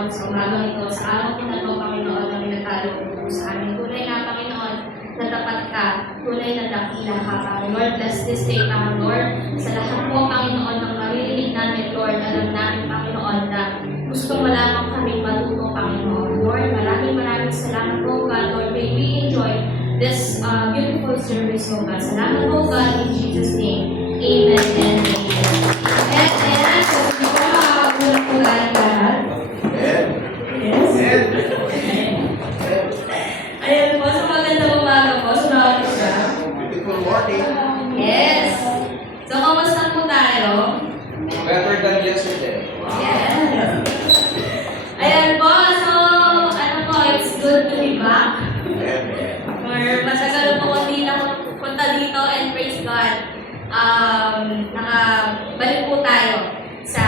Panginoon, sa umagang ito, sa araw po na ito, Panginoon, na minatalo po sa amin. Tunay na, Panginoon, na tapat ka, tunay na dakila ka, Panginoon. Lord, bless this day, Panginoon. Lord, sa lahat po, Panginoon, ng maririnig namin, Lord, alam namin, Panginoon, na gustong malamang kami matuto, Panginoon. Lord, maraming salamat po, God. Lord, may we enjoy this beautiful service, O God. Salamat po, God, in Jesus' name. Amen and amen. Amen. So, hindi ko makakagulat po lahat. Yes. Ayan po, sa magandang umaga po. Sunod siya. Good morning. Yes. So, kamusta po tayo? Better than yesterday. Yes. Ayan po, so, ano po, it's good to be back. Or matagal po hindi punta dito and praise God. Nakabalik po tayo sa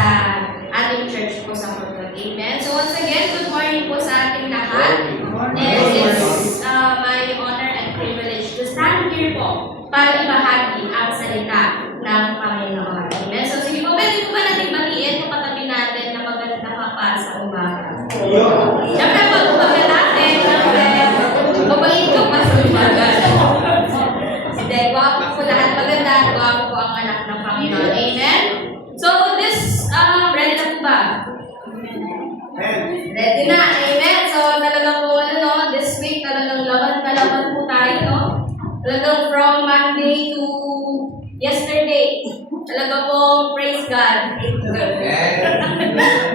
ating church po sa Portugal. Amen. So once again, good morning po sa ating lahat. And it's my honor and privilege to stand here po para ibahagi ang salita ng Panginoon. Amen. So sige po, pwede po ba natin batiin kung katabi natin na maganda ka pa sa umaga? Siyempre po, umaga natin, mabait ka pa sa umaga. Hindi, guwapo po lahat maganda, guwapo po ang anak ng Panginoon. Amen? So, this, ready na po ba? Ready na, amen? So, talagang po, this week, talagang laban na laban po tayo, no? Talagang from Monday to yesterday, talagang po, praise God.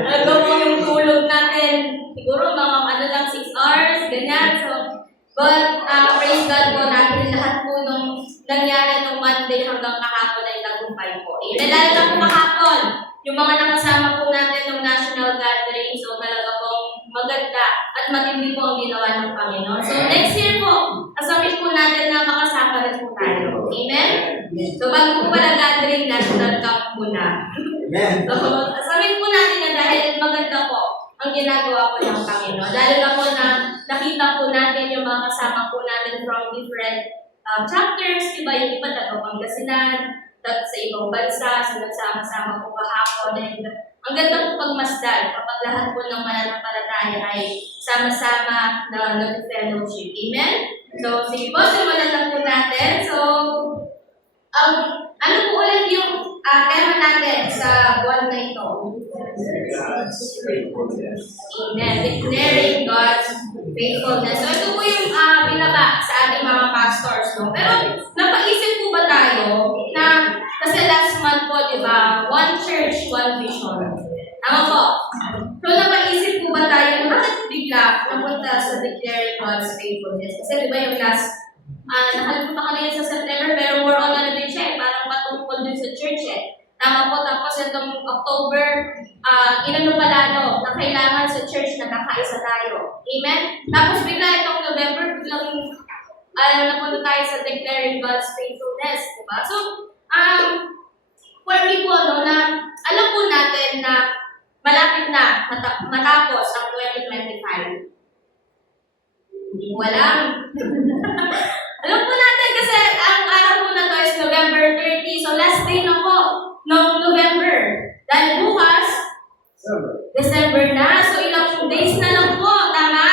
Talagang po yung tulog natin, siguro mga lang 6 hours, ganyan. So, but praise God po natin lahat po nung nangyari nung Monday hanggang kahapon ay tagumpay po. Lalo na po kahapon, yung mga nakasama po natin nung national gathering, so talaga po maganda at matindi po ang ginawa ng Panginoon. So next year po, asamin po natin na makasama rin po tayo. Amen? So bago po pala gathering, national camp muna. So asamin po natin na dahil maganda po ang ginagawa po ng Panginoon. Lalo na po na nakita po natin yung mga kasama po natin from different chapters, diba? Yung iba taga Pangasinan, sa ibang bansa, sa nagsama-sama po kahapon. And ang ganda po pagmasdan kapag lahat po ng mananampalataya ay sama-sama na nag-fellowship. Amen? So, sige po, simulan lang po natin. So, ano po ulit yung tema natin sa buwan na ito? Amen. Declaring God's faithfulness. So, ito po yung binaba sa ating mga pastors. No? Pero, napaisip po ba tayo na, kasi last month po, di ba, one church, one vision. Tama po. So, napaisip po ba tayo na bakit bigla napunta sa declaring God's faithfulness? Kasi di ba yung last, nakalimutan ka na yun sa September, pero more on ano din siya, parang patungkol din sa church Tama po, tapos itong October, inano palalo na kailangan sa church na kakaisa tayo. Amen? Tapos bigla itong November, biglang napunta tayo sa declaring God's faithfulness. Diba? So, for me po, na alam po natin na malapit na matapos ang 2025. Hindi ko alam. Alam po natin kasi ang araw po na to is November 30. So, last day na po noong November. Dahil bukas, December na. So, ilang days na lang po. Tama?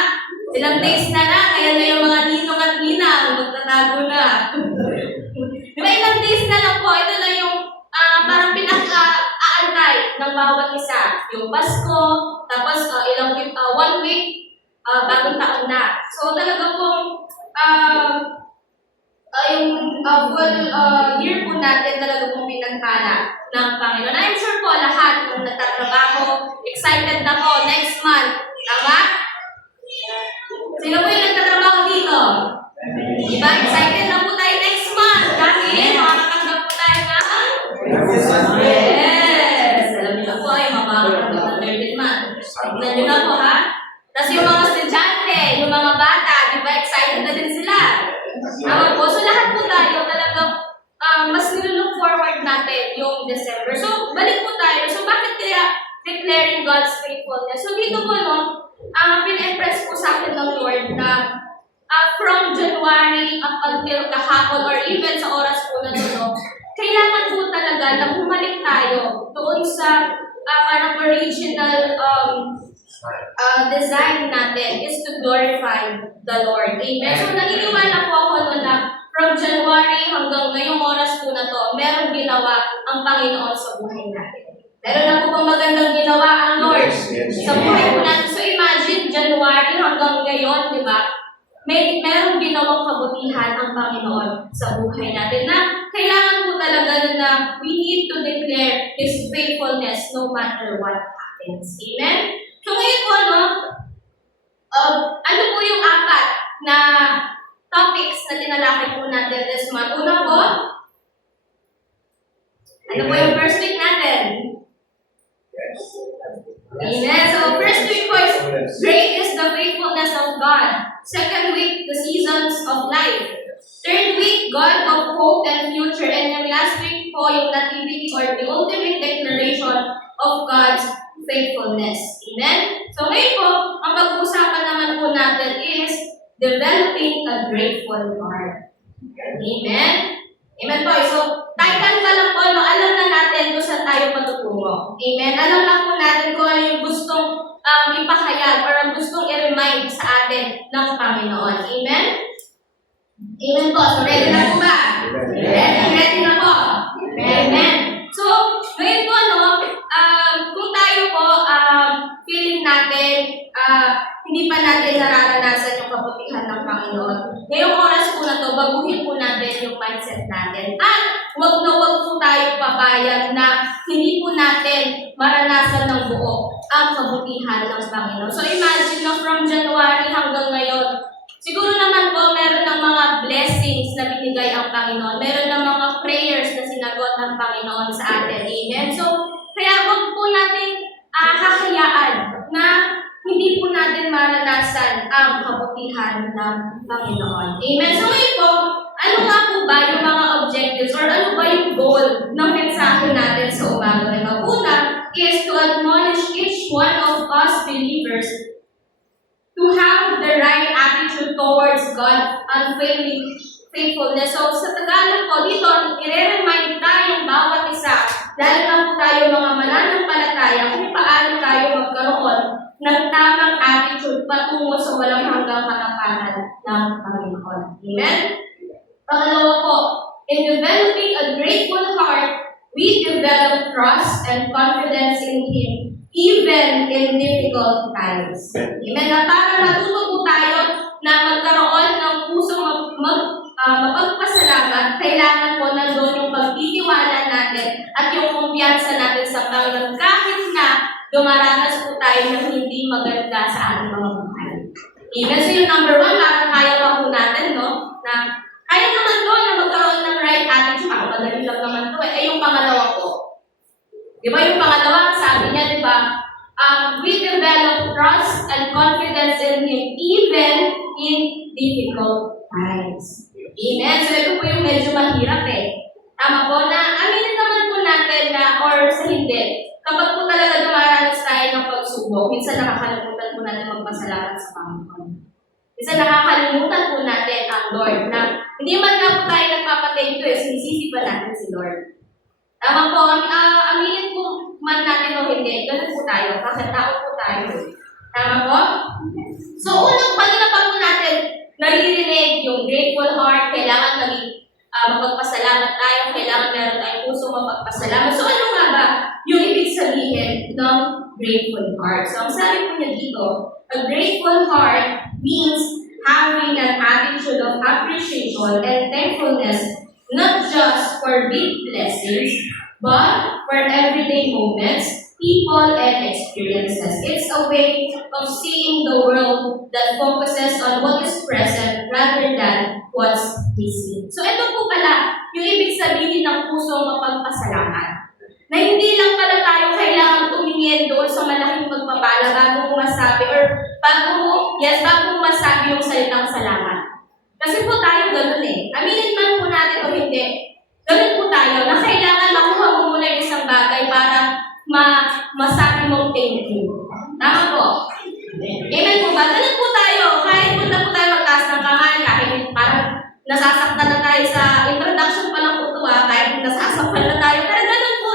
Ilang days na lang. Kaya na yung mga ninong at ninang magtatago na. Diba, ilang days na lang po. Ito na yung parang pinaka-aantay ng bawat isa. Yung Pasko, tapos ilang week, 1 week, bagong taon na. So, talaga pong yung full year po natin talaga pong pinagpala ng Panginoon. I'm sure po lahat ng nagtatrabaho, excited na po next month. Tama? Sino po yung nagtatrabaho dito? Diba? Excited na po tayo next month. Dahil makakatanggap po tayo na yes! Alam niyo na po ay makakatanggap ng 13 month. Tignan niyo na po ha? Tapos yung mga estudyante, yung mga bata, diba? Excited na din sila. Tama po. So lahat po tayo talagang mas nilook forward natin yung December. So balik po tayo. So bakit kaya declaring God's faithfulness? So dito po pina-impress po sa akin ng Lord na from January up until kahapon or even sa oras po na dito, kailangan po talaga na bumalik tayo doon sa parang original design natin is to glorify the Lord. Amen. So naniniwala po ako no na from January hanggang ngayong oras po na to, meron ginawa ang Panginoon sa buhay natin. Meron na po bang magandang ginawa ang Lord sa buhay po natin. So imagine, January hanggang ngayon, di ba? Meron ginawang kabutihan ang Panginoon sa buhay natin na kailangan po talaga na we need to declare His faithfulness no matter what happens. Amen? So ngayon po, ano po yung apat na topics na tinalakay po natin this month? Una po, ano po yung first week natin? Amen. So first week po is great is the faithfulness of God. Second week, the seasons of life. Third week, God of hope and future. And yung last week po, yung nativity or the ultimate declaration of God's faithfulness. Amen? So ngayon po, ang pag-uusapan naman po natin is developing a grateful heart. Amen? Amen po. So, title pa lang po, alam na natin kung saan tayo matutungo. Amen? Alam lang po natin kung ano yung gustong ipahayag or ang gustong i-remind sa atin ng Panginoon. Amen? Amen po. So, ready na po ba? Ready na po. Amen. So, ngayon po, kung tayo po, feeling natin, hindi pa natin nararanasan yung kabutihan ng Panginoon. Ngayong oras po na to, baguhin po natin yung mindset natin. At huwag na huwag po tayo papayag na hindi po natin maranasan ng buo ang kabutihan ng Panginoon. So imagine na from January hanggang ngayon, siguro naman po meron ng mga blessings na binigay ang Panginoon. Meron ng mga prayers na sinagot ng Panginoon sa atin. Amen? So, kaya huwag po natin hahayaan na hindi po natin maranasan ang kabutihan ng Panginoon. Amen? So ngayon po, ano nga po ba yung mga objectives or ano ba yung goal ng mensahe natin sa umaga na ito? Una is to admonish each one of us believers to have the right attitude towards God unfailing faithfulness. So sa Tagalog po, dito, i-remind tayong bawat isa, lalo na po tayo mga mananampalataya, kung paano tayo magkaroon ng tamang attitude patungo sa walang hanggang katapanan ng Panginoon. Amen? Pangalawa po, in developing a grateful heart, we develop trust and confidence in Him, even in difficult times. Amen? Na para matuto po tayo na magkaroon ng pusong mapagpasalamat, kailangan po na doon yung pagtitiwala natin at yung kumpiyansa natin sa Panginoon kahit na dumaranas po tayo ng hindi maganda sa ating mga buhay. Amen? So yung number one, parang kaya pa po natin, no? Na kaya naman po na magkaroon ng right attitude. Madali lang naman po. Yung pangalawa po. Di ba yung pangalawa, sabi niya, di ba? We develop trust and confidence in Him even in difficult times. Amen? So ito po yung medyo mahirap Tama po na aminin naman po natin na or sa hindi. Kapag po talaga dumaranas tayo ng pagsubok, minsan nakakalimutan po natin magpasalamat sa Panginoon. Minsan nakakalimutan po natin ang Lord na hindi man na po tayo nagpapathank you sinisisi pa natin si Lord. Tama po, aminin po man natin o hindi, ganun po tayo, kasi tao po tayo. Tama po? So, unang kanina pa po natin naririnig yung grateful heart, kailangan maging mapagpasalamat tayo, kailangan meron tayong puso mapagpasalamat. So, ano nga ba yung ibig sabihin ng grateful heart? So, ang sabi po niya dito, a grateful heart means having an attitude of appreciation and thankfulness, not just for big blessings, but for everyday moments, people, and experiences. It's a way of seeing the world that focuses on what is present rather than what's missing. So ito po pala yung ibig sabihin ng pusong mapagpasalamat. Na hindi lang pala tayo kailangan tumingin doon sa malaking pagpapala bago mo masabi or bago mo masabi yung salitang salamat. Kasi po tayo ganun Aminin man po natin o hindi, ganun po tayo na kailangan makuha mo muna yung isang bagay para masabi mong thank you. Tama po? Amen po ba? Ganun po tayo. Kahit punta po tayo magtaas ng kamay, kahit parang nasasaktan na tayo sa introduction pa lang po ito kahit nasasaktan na tayo. Pero ganun po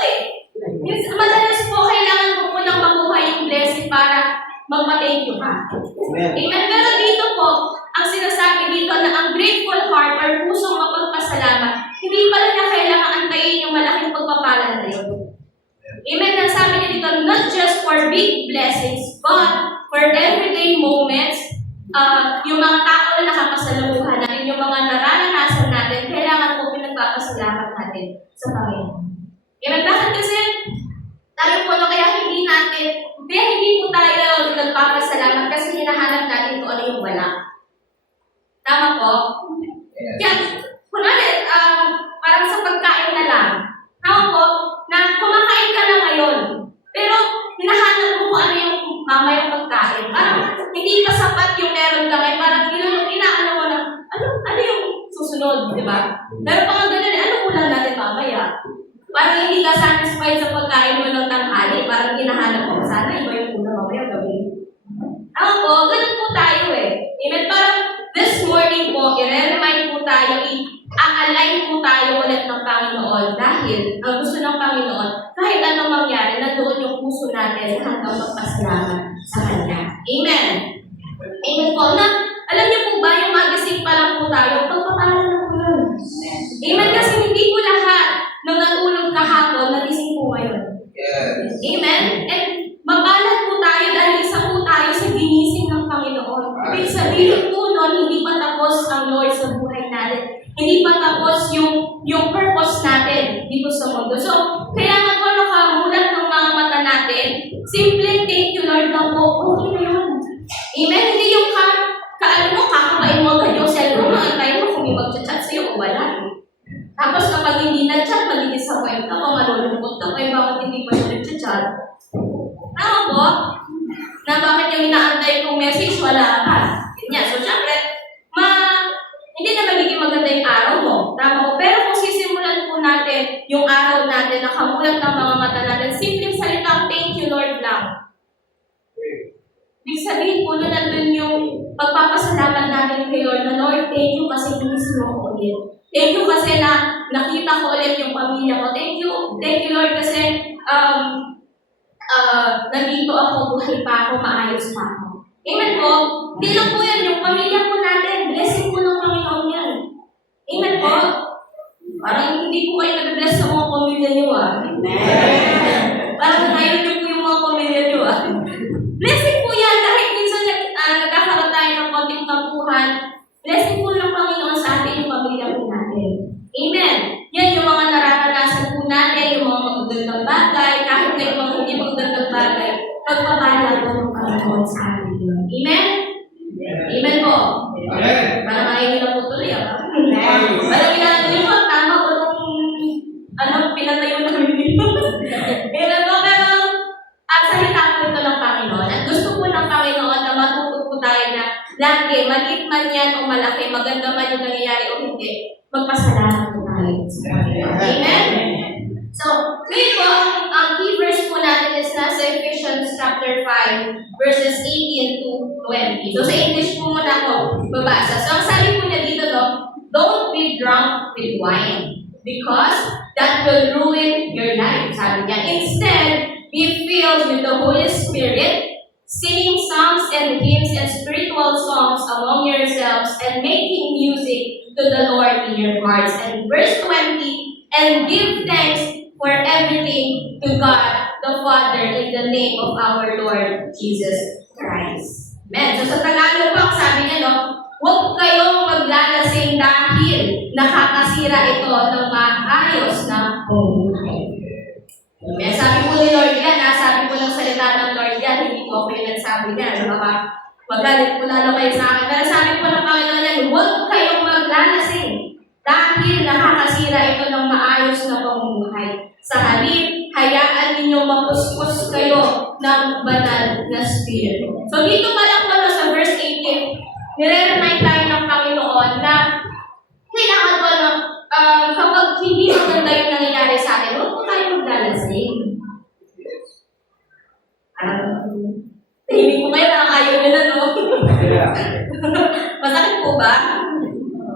Madalas po, kailangan po munang makuha yung blessing para magpa-thank you ka. Amen. Amen. Pero dito po, ang sinasabi dito na ang grateful heart or pusong mapagpasalamat, hindi pala niya kailangan antayin yung malaking pagpapala na yun. Amen. Nasabi niya dito, not just for big blessings, but for everyday moments, yung mga tao na nakakasaluhan natin, yung mga nararanasan natin, kailangan po pinagpapasalamat natin sa Panginoon. Amen. Bakit kasi tayo po, kaya hindi po tayo nagpapasalamat kasi hinahanap natin kung ano yung wala. Tama po? Kaya, kunwari, parang sa pagkain na lang. Tama po, na kumakain ka na ngayon, pero hinahanap mo kung ano yung mamayang pagkain. Parang hindi pa sapat yung meron ka ngayon, parang inaano mo na, ano yung susunod, di ba? Pero pag ganun, ano ulam natin mamaya? Parang hindi ka satisfied sa pagkain mo ng tanghali, parang hinahanap mo, sana iba yung ulam mamaya gawin. Tama po, ganun po tayo eh. Amen? Parang this morning po, i-remind po tayo, i-align po tayo ulit ng Panginoon dahil ang gusto ng Panginoon, kahit anong mangyari, nandoon yung puso natin hanggang magpasalamat sa Kanya. Amen? Amen po. Na, alam niyo po ba, yung magising pa lang po tayo, pagpapala na po yun. Amen? Kasi hindi po lahat nung natulog kahapon, nagising po ngayon. Yes. Amen? And mabalag po tayo dahil isa po tayo sa ginising ng Panginoon. Ibig sabihin po nun, hindi pa tapos ang Lord sa buhay natin. Hindi pa tapos yung purpose natin dito sa mundo. So, kaya nga po nakamulat ng mga mata natin, simple thank you Lord lang po. Okay na yun. Amen? Hindi yung kakabain mo agad yung cellphone, maantay mo kung may mag-chat sa'yo o wala. Tapos kapag hindi na-chat, mag-disappoint ka, malulungkot ka, kaya bakit hindi pa siya nag-chat? Tama po? Na bakit yung inaantay kong message, wala ka. Ganyan. So, syempre, hindi na magiging maganda yung araw mo. Tama po? Pero kung sisimulan po natin yung araw natin, nakamulat ng mga mata natin, simpleng salitang thank you Lord lang. Ibig sabihin po na nandun yung pagpapasalamat natin kay Lord na Lord, thank you kasi ginising mo ko ulit. Thank you kasi na nakita ko ulit yung pamilya ko. Thank you Lord kasi nandito ako, buhay pa ako, maayos pa ako. Amen po? Hindi lang po yan, yung pamilya po natin, blessing po ng Panginoon yan. Amen po? Parang hindi po kayo nag-bless sa mga pamilya niyo Parang ngayon niyo po yung mga pamilya niyo Blessing po yan, kahit minsan nagkakaroon tayo ng konting tampuhan, blessing po ng Panginoon sa atin yung pamilya po natin. Amen. Yan yung mga nararanasan po natin, yung mga magagandang bagay, kahit na yung mga hindi magagandang bagay, pagpapala po ng Panginoon sa atin. Amen? Amen po. Amen. Parang makinig na po tuloy. Parang ginagawa ko, tama po itong pinatayo na kami. Amen po, pero at salita po ito ng Panginoon. At gusto po ng Panginoon na matuto po tayo na lagi, maliit man yan o malaki, maganda man yung nangyayari o hindi, magpasalamat po tayo sa Panginoon. Amen? So, ngayon po, ang key verse po natin is nasa Ephesians chapter 5, verses 18 to 20. So, sa English po muna ako babasa. So, ang sabi po niya dito, don't be drunk with wine because that will ruin your life. Sabi niya, instead, be filled with the Holy Spirit, singing songs and hymns and spiritual songs among yourselves and making music to the Lord in your hearts. And verse 20, and give thanks for everything to God the Father in the name of our Lord Jesus Christ. Amen. So sa Tagalog po, sabi niya, huwag kayong maglalasing dahil nakakasira ito ng maayos na pamumuhay. Amen. Sabi po ni Lord yan, sabi po ng salita ng Lord yan, hindi po ako yung nagsabi niya. Baka magalit po lalo kayo sa akin. Pero sabi po ng Panginoon yan, huwag kayong maglalasing dahil nakakasira ito ng maayos na pamumuhay. Sa halip, hayaan ninyong mapuspos kayo ng banal na spirito. So dito pa lang po sa verse 18, nire-remind tayo ng Panginoon na kailangan po kapag hindi maganda yung nangyayari sa atin, huwag po tayo maglalasing. Tahimik po kayo, ayaw nyo na, no? Masakit po ba?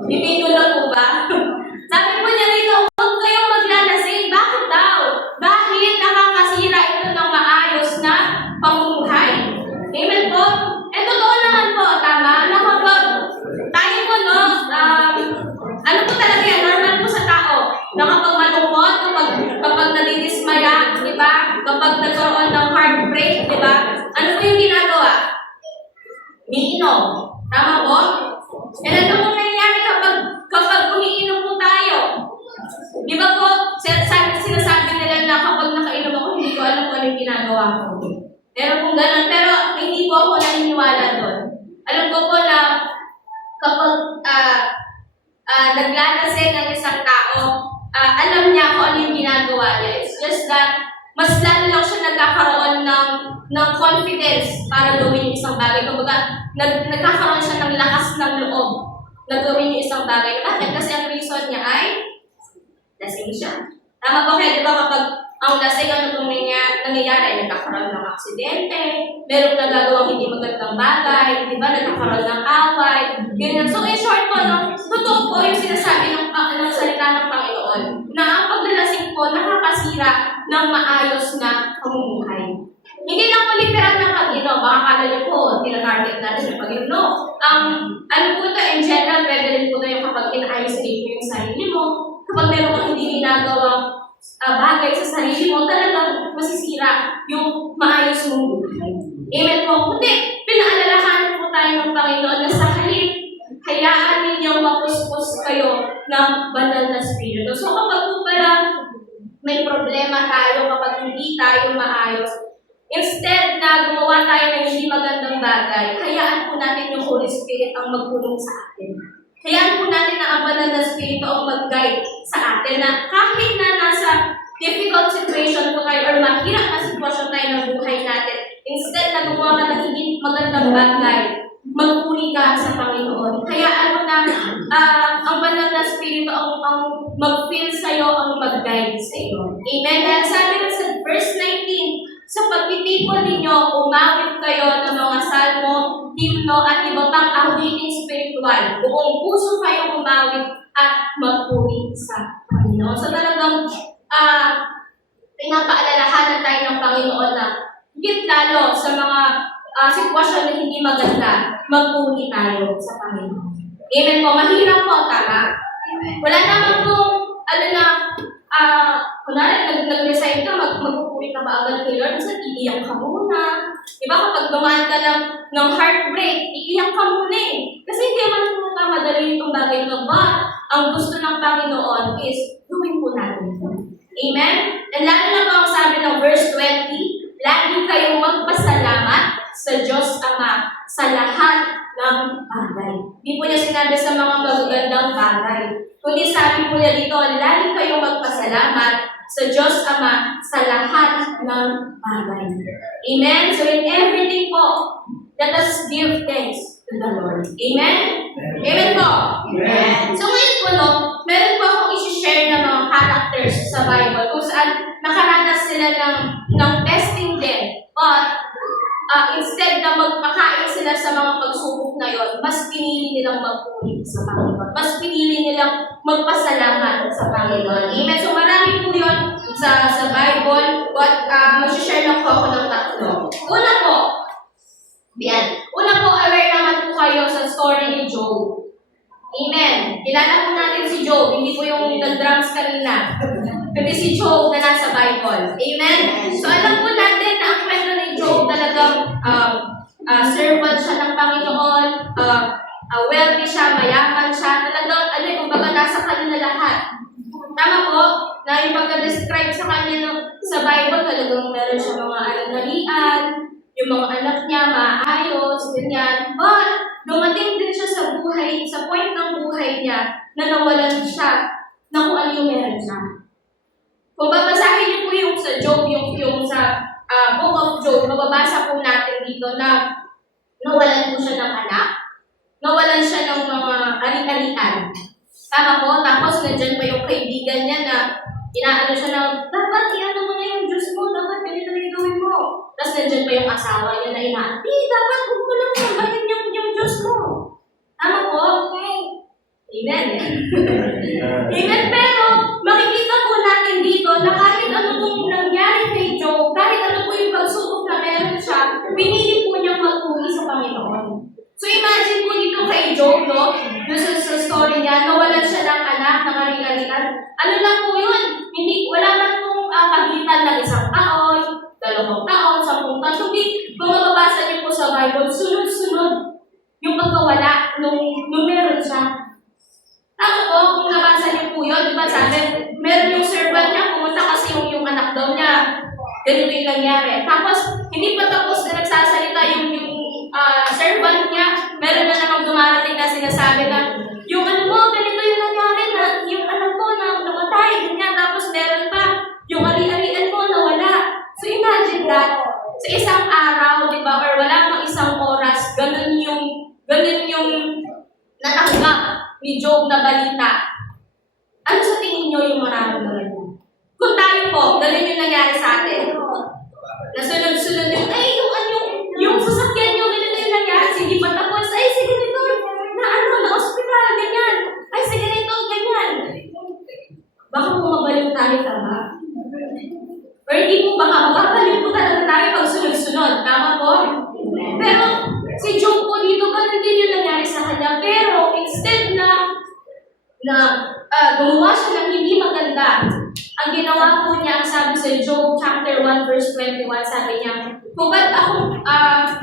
Ipino na po ba? Sabi po niya dito, huwag kayong maglalasing. Bakit daw? Dahil nakakasira ito ng maayos na pamumuhay. Amen umiinom. Tama po? And ano po nangyayari kapag umiinom po tayo? Di ba po, sinasabi nila na kapag nakainom ako, hindi ko alam kung anong ginagawa ko. Pero kung gano'n, pero hindi po ako naniniwala doon. Alam ko po na kapag naglalasing ang isang tao, alam niya kung ano yung ginagawa niya. It's just that, mas lalo lang siya nagkakaroon ng confidence para gawin yung isang bagay. Kumbaga, nagkakaroon siya ng lakas ng loob na gawin yung isang bagay. Bakit? Kasi ang reason niya ay lasing siya. Tama po kaya, di ba kapag ang lasing, ano itong nangyayari? Nagkakaroon ng aksidente, merong nagagawang hindi magandang bagay, di ba? Nagkakaroon ng away, ganyan. So, in short po, no, totoo po yung sinasabi ng salita ng Panginoon na ang paglalasing po nakakasira ng maayos na pamumuhay. Hindi lang po literal ng Panginoon, baka kala niyo po, tinatarget natin ng Panginoon. No, ano po ito, in general, pwede rin po na yung kapag inaayos rin yung sarili mo, kapag meron kang hindi ginagawang bagay sa sarili mo, talagang masisira yung maayos mong buhay. Amen po. Kundi, pinaalalahanan po tayo ng Panginoon na sa halip, hayaan ninyong mapuspos kayo ng banal na spirito. So kapag po pala may problema tayo, kapag hindi tayo maayos, instead na gumawa tayo ng hindi magandang bagay, hayaan po natin yung Holy Spirit ang magpulong sa atin. Hayaan po natin na ang banal na spirito ang mag-guide sa atin na kahit na nasa difficult situation po tayo or mahirap na sitwasyon tayo ng buhay natin, instead na gumawa ka ng hindi magandang bagay, magpuri ka sa Panginoon. Hayaan mo na ang banal na spirito ang mag-feel sa'yo, ang mag-guide sa'yo. Amen? Dahil sabi na sa verse 19, sa pagtitipon ninyo, umawit kayo ng mga salmo, himno, at iba pang awiting spiritual. Buong puso kayo umawit at magpuri sa Panginoon. So talagang pinapaalalahanan tayo ng Panginoon na higit lalo sa mga sitwasyon na hindi maganda, magpuri tayo sa Panginoon. Amen po. Mahirap po, tama? Wala naman pong, kunwari, nag-resign ka, magpupuri ka ba agad kay Lord? Kasi iiyak ka muna. Diba kapag dumaan ka ng heartbreak, iiyak ka muna eh. Kasi hindi naman po ka madali itong bagay na ba? Ang gusto ng Panginoon is gawin po natin ito. Amen? And lalo na po ang sabi ng verse 20, lagi kayong magpasalamat sa Diyos Ama sa lahat ng bagay. Hindi po niya sinabi sa mga magagandang bagay. Kundi sabi po niya dito, lagi kayong magpasalamat sa Diyos Ama sa lahat ng bagay. Amen? So in everything po, let us give thanks to the Lord. Amen? Amen po? Amen. So ngayon po, no, meron po akong isi-share na mga characters sa Bible kung saan nakaranas sila ng testing din. But instead na magpakain sila sa mga pagsubok na yon, mas pinili nilang magpuri sa Panginoon. Mas pinili nilang magpasalamat sa Panginoon. Amen. So marami po yun sa Bible. But mag-share lang po ako ng tatlo. Una po, aware naman po kayo sa story ni Job. Amen. Kilala po natin si Job. Hindi po yung nag-drums kanina. Kasi si Job na nasa Bible. Amen. So alam po natin na ang kwento ni Job talagang servant siya ng Panginoon, wealthy siya, mayaman siya, talagang kumbaga nasa kanya lahat. Tama po, na yung pagka-describe sa kanya sa Bible, talagang meron siya mga alagalian, yung mga anak niya maayos, ganyan. But, dumating din siya sa buhay, sa point ng buhay niya, na nawalan siya na kung ano yung meron siya. Kung babasahin niyo po yung sa Job, yung sa Book of Job, mababasa po natin dito na nawalan po siya ng anak, nawalan siya ng mga ari-arian. Tama po, tapos nandiyan pa yung kaibigan niya na inaano siya na, dapat iano mo na yung Diyos mo, dapat ganito na yung gawin mo. Tapos nandiyan pa yung asawa niya na inaano, dapat huwag mo lang sambahin yung Diyos mo. Tama po? Okay. Amen. Amen, pero makikita po natin dito na kahit ano pong nangyari kay Job, kahit ano po yung pagsubok na meron siya, pinili po niyang magpuri sa Panginoon. So imagine po dito kay Job, no? Sa story niya, nawalan siya ng anak, ng ari-arian. Ano lang po yun? Wala man pong pagitan ng 1 taon, 2 taon, 10 taon. Kundi, kung mababasa niyo po sa Bible, sunod-sunod nung meron siya. Tama po, kung nabasa niyo po yun, di ba sabi, meron yung servant niya, pumunta kasi yung anak daw niya, ganito yung nangyari. Tapos, hindi pa tapos na nagsasalita yung servant niya, meron na namang dumarating na sinasabi na, yung ano mo, ganito yung nangyari na, yung anak ko na namatay, ganyan, tapos meron pa, yung ari-arian mo nawala. So imagine that, sa isang araw, di ba, or wala pang isang oras, ganun yung natanggap ni Job na balita. Ano sa tingin nyo yung mararamdaman niya? Kung tayo po, ganun yung nangyari sa atin. Nasunod-sunod yung, ay, yung sasakyan nyo, ganun yung nangyari, hindi pa tapos, ay, sige nito, na hospital, ganyan. Ay, sige nito, ganyan. Baka bumabalik tayo, tama? Or hindi po baka mababalik po talaga tayo pag sunod-sunod, tama po? Pero, si Job po dito, ganun din yung nangyari sa kanya. Pero, instead na gumawa siya ng hindi maganda, ang ginawa po niya, sabi sa Job chapter 1 verse 21, sabi niya, "Hubad akong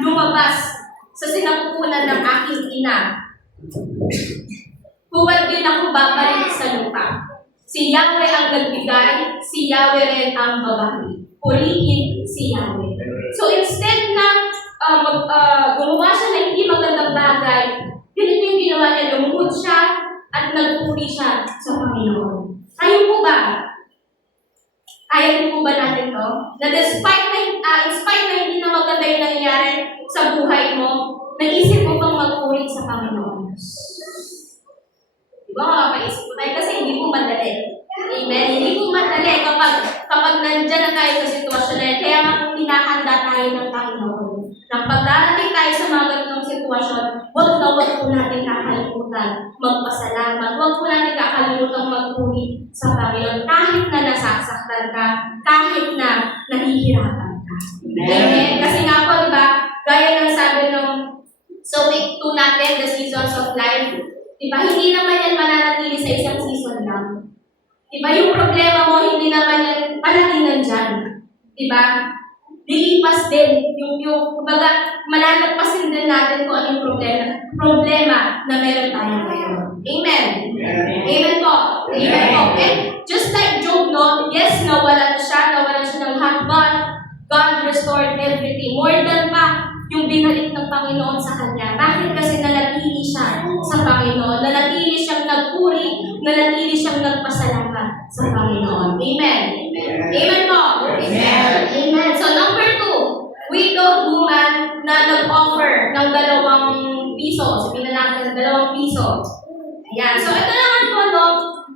lumabas sa sinapupunan ng aking ina, hubad din ako babalik sa lupa. Si Yahweh ang nagbigay, si Yahweh rin ang babalik. Purihin si Yahweh." So instead na gumawa siya ng hindi magandang bagay, ganito yung ginawa niya, lumubod siya at nagpuri siya sa Panginoon. Tayo po ba? Kaya din po ba natin to? Na despite in spite na hindi na maganda yung nangyayari sa buhay mo, naisip mo bang magpuri sa Panginoon? Diba, makapaisip po tayo kasi hindi po madali. Amen? Hindi po madali kapag nandyan na tayo sa sitwasyon na yun. Kaya nga kung hinahanda tayo ng Panginoon. Nang pagdarating tayo sa mga ganitong sitwasyon, huwag po natin kakalimutan magpasalamat. Huwag po natin kakalimutan magpuri sa Panginoon. Kahit na nasasaktan ka, kahit na nahihirapan ka. Amen? Kasi nga po, diba, gaya ng sabi nung so week 2 natin, the seasons of life, diba, hindi naman yan mananatili sa isang season lang. Diba, yung problema mo, hindi naman yan panatinan dyan. Diba? Lilipas din. Kumbaga, malalagpasin din natin kung anong problema na meron tayo ngayon. Amen? Amen po. Amen po. And just like Job, no, yes, nawalan siya ng heart, but God restored everything. More than pa yung binalik ng Panginoon sa kanya. Bakit? Kasi nanatili siya sa Panginoon. Nanatili siyang nagpuri, nanatili siyang nagpasalamat sa Panginoon. Amen? Amen po. Amen. Amen. So number 2, widowed woman na nag-offer ng 2 piso. Sabihin na natin, 2 piso. Ayan. So ito naman po, no,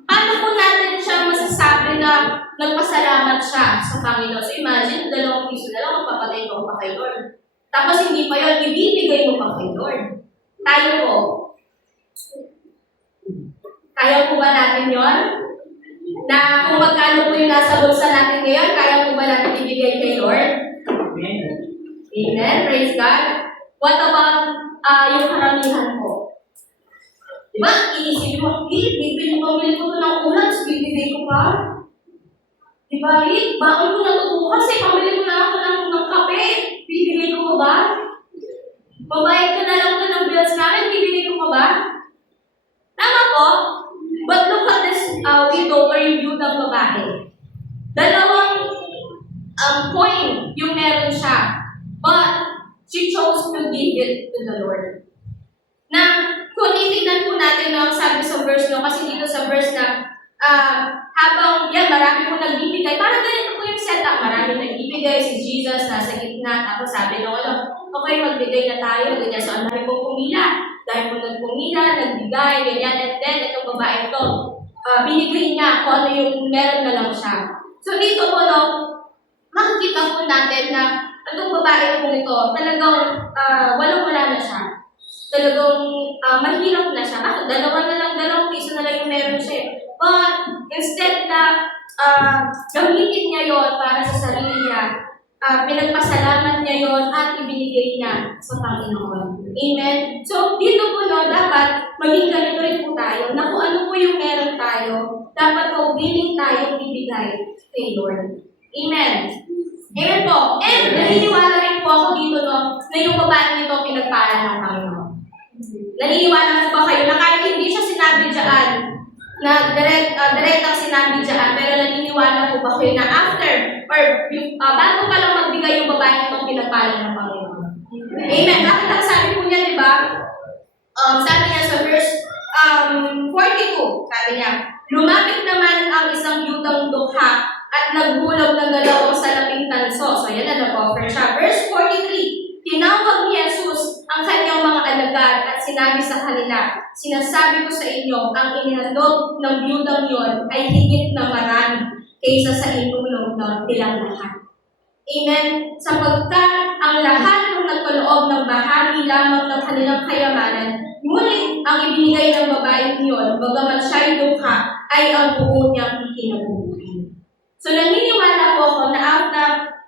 paano po natin siya masasabi na nagpasalamat siya sa Panginoon? So imagine, 2 piso na lang, magpapatay ko pa kay Lord. Tapos hindi pa yun, ibibigay mo pa kay Lord. Tayo po. Kaya po ba natin yun? Na kung magkano po yung nasa bulsa natin ngayon, kaya po ba natin ibigay kay Lord? Amen. Praise God. What about yung karamihan po? Diba? Iisipin mo, bibili ko ito ng ulan, so bibigay ko pa. Diba? Baon ko na ito bukas, pamili ko na ako ng kape. Bibigay ko ba? Babayad ka na lang ito ng bills namin, bibigay ko ba? Tama po? But look at this widow or yung beauty babae. 2 coin yung meron siya. But she chose to give it to the Lord. Na kung titignan po natin ang sabi sa verse no, kasi dito sa verse na habang yan, marami po nagbibigay. Parang ganito po yung setup. Marami nagbibigay, si Jesus nasa gitna. Tapos sabi nung okay, magbigay na tayo. Ganyan. So, ang dami pong pumila. Dahil po nagpumila, nagbigay, ganyan. And then, itong babae ito, binigay niya kung ano yung meron na lang siya. So, dito po, no, makikita po natin na itong babae po ito, talagang walang-wala na siya. Talagang mahirap na siya. Bakit? 2 piso na lang yung meron siya. But, instead na gamitin niya yon para sa sarili niya, pinagpasalamat niya yon at ibinigay niya sa Panginoon. Amen? So, dito po no, dapat maging ganito rin po tayo na kung ano po yung meron tayo, dapat po willing tayong ibigay kay Lord. Amen? Amen po. And naniniwala rin po ako dito no, na yung babae nito pinagpala ng Panginoon. Naniniwala po ba kayo na kahit hindi siya sinabi dyan, na direktang sinabi dyan, pero naniniwala po ba kayo na after, or bago pa lang magbigay yung babae itong pinagpala ng Panginoon? Amen. Bakit ang sabi po niya, di ba? Sabi niya sa verse 42, sabi niya, lumapit naman ang isang yutang dukha at naghulog ng dalawang salaping tanso. So, yan na nag-offer siya. Verse 43, tinawag ni Jesus ang kanyang mga alagad at sinabi sa kanila, sinasabi ko sa inyo, ang inihandog ng yutang yon ay higit na marami kaysa sa inulog ng ilang lahat. Amen. Sapagkat ang lahat ng nagkaloob ng bahagi lamang ng kanilang kayamanan, ngunit ang ibinigay ng babaeng iyon, bagamat siya'y dukha, ay ang buo niyang ikinabubuhay. So naniniwala po ako na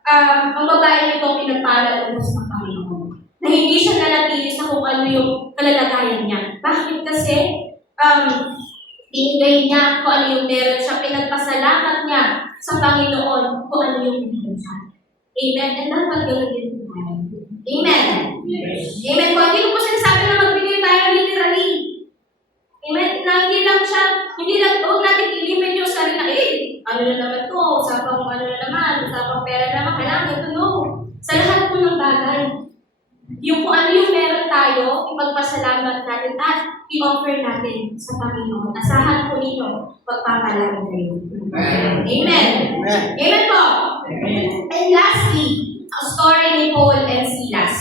ang babae nito pinagpala ubos ng Panginoon. Na hindi siya nanatili sa kung ano yung kalalagayan niya. Bakit? Kasi binigay niya kung ano yung meron siya, pinagpasalamat niya sa Panginoon kung ano yung meron siya. Amen. And dapat gano'n din po tayo. Amen. Yes. Amen po. Hindi ko po sinasabi na magbigay tayo literally. Amen. Na hindi lang, huwag natin ilimit yung sarili na, ano na naman to, usapang ano na naman, usapang pera naman, kailangan ito, no. Sa lahat po ng bagay. Yung kung ano yung meron tayo, ipagpasalamat natin at i-offer natin sa Panginoon. Asahan po ninyo, pagpapalaman kayo. Amen. Amen po. And lastly, ang story ni Paul and Silas.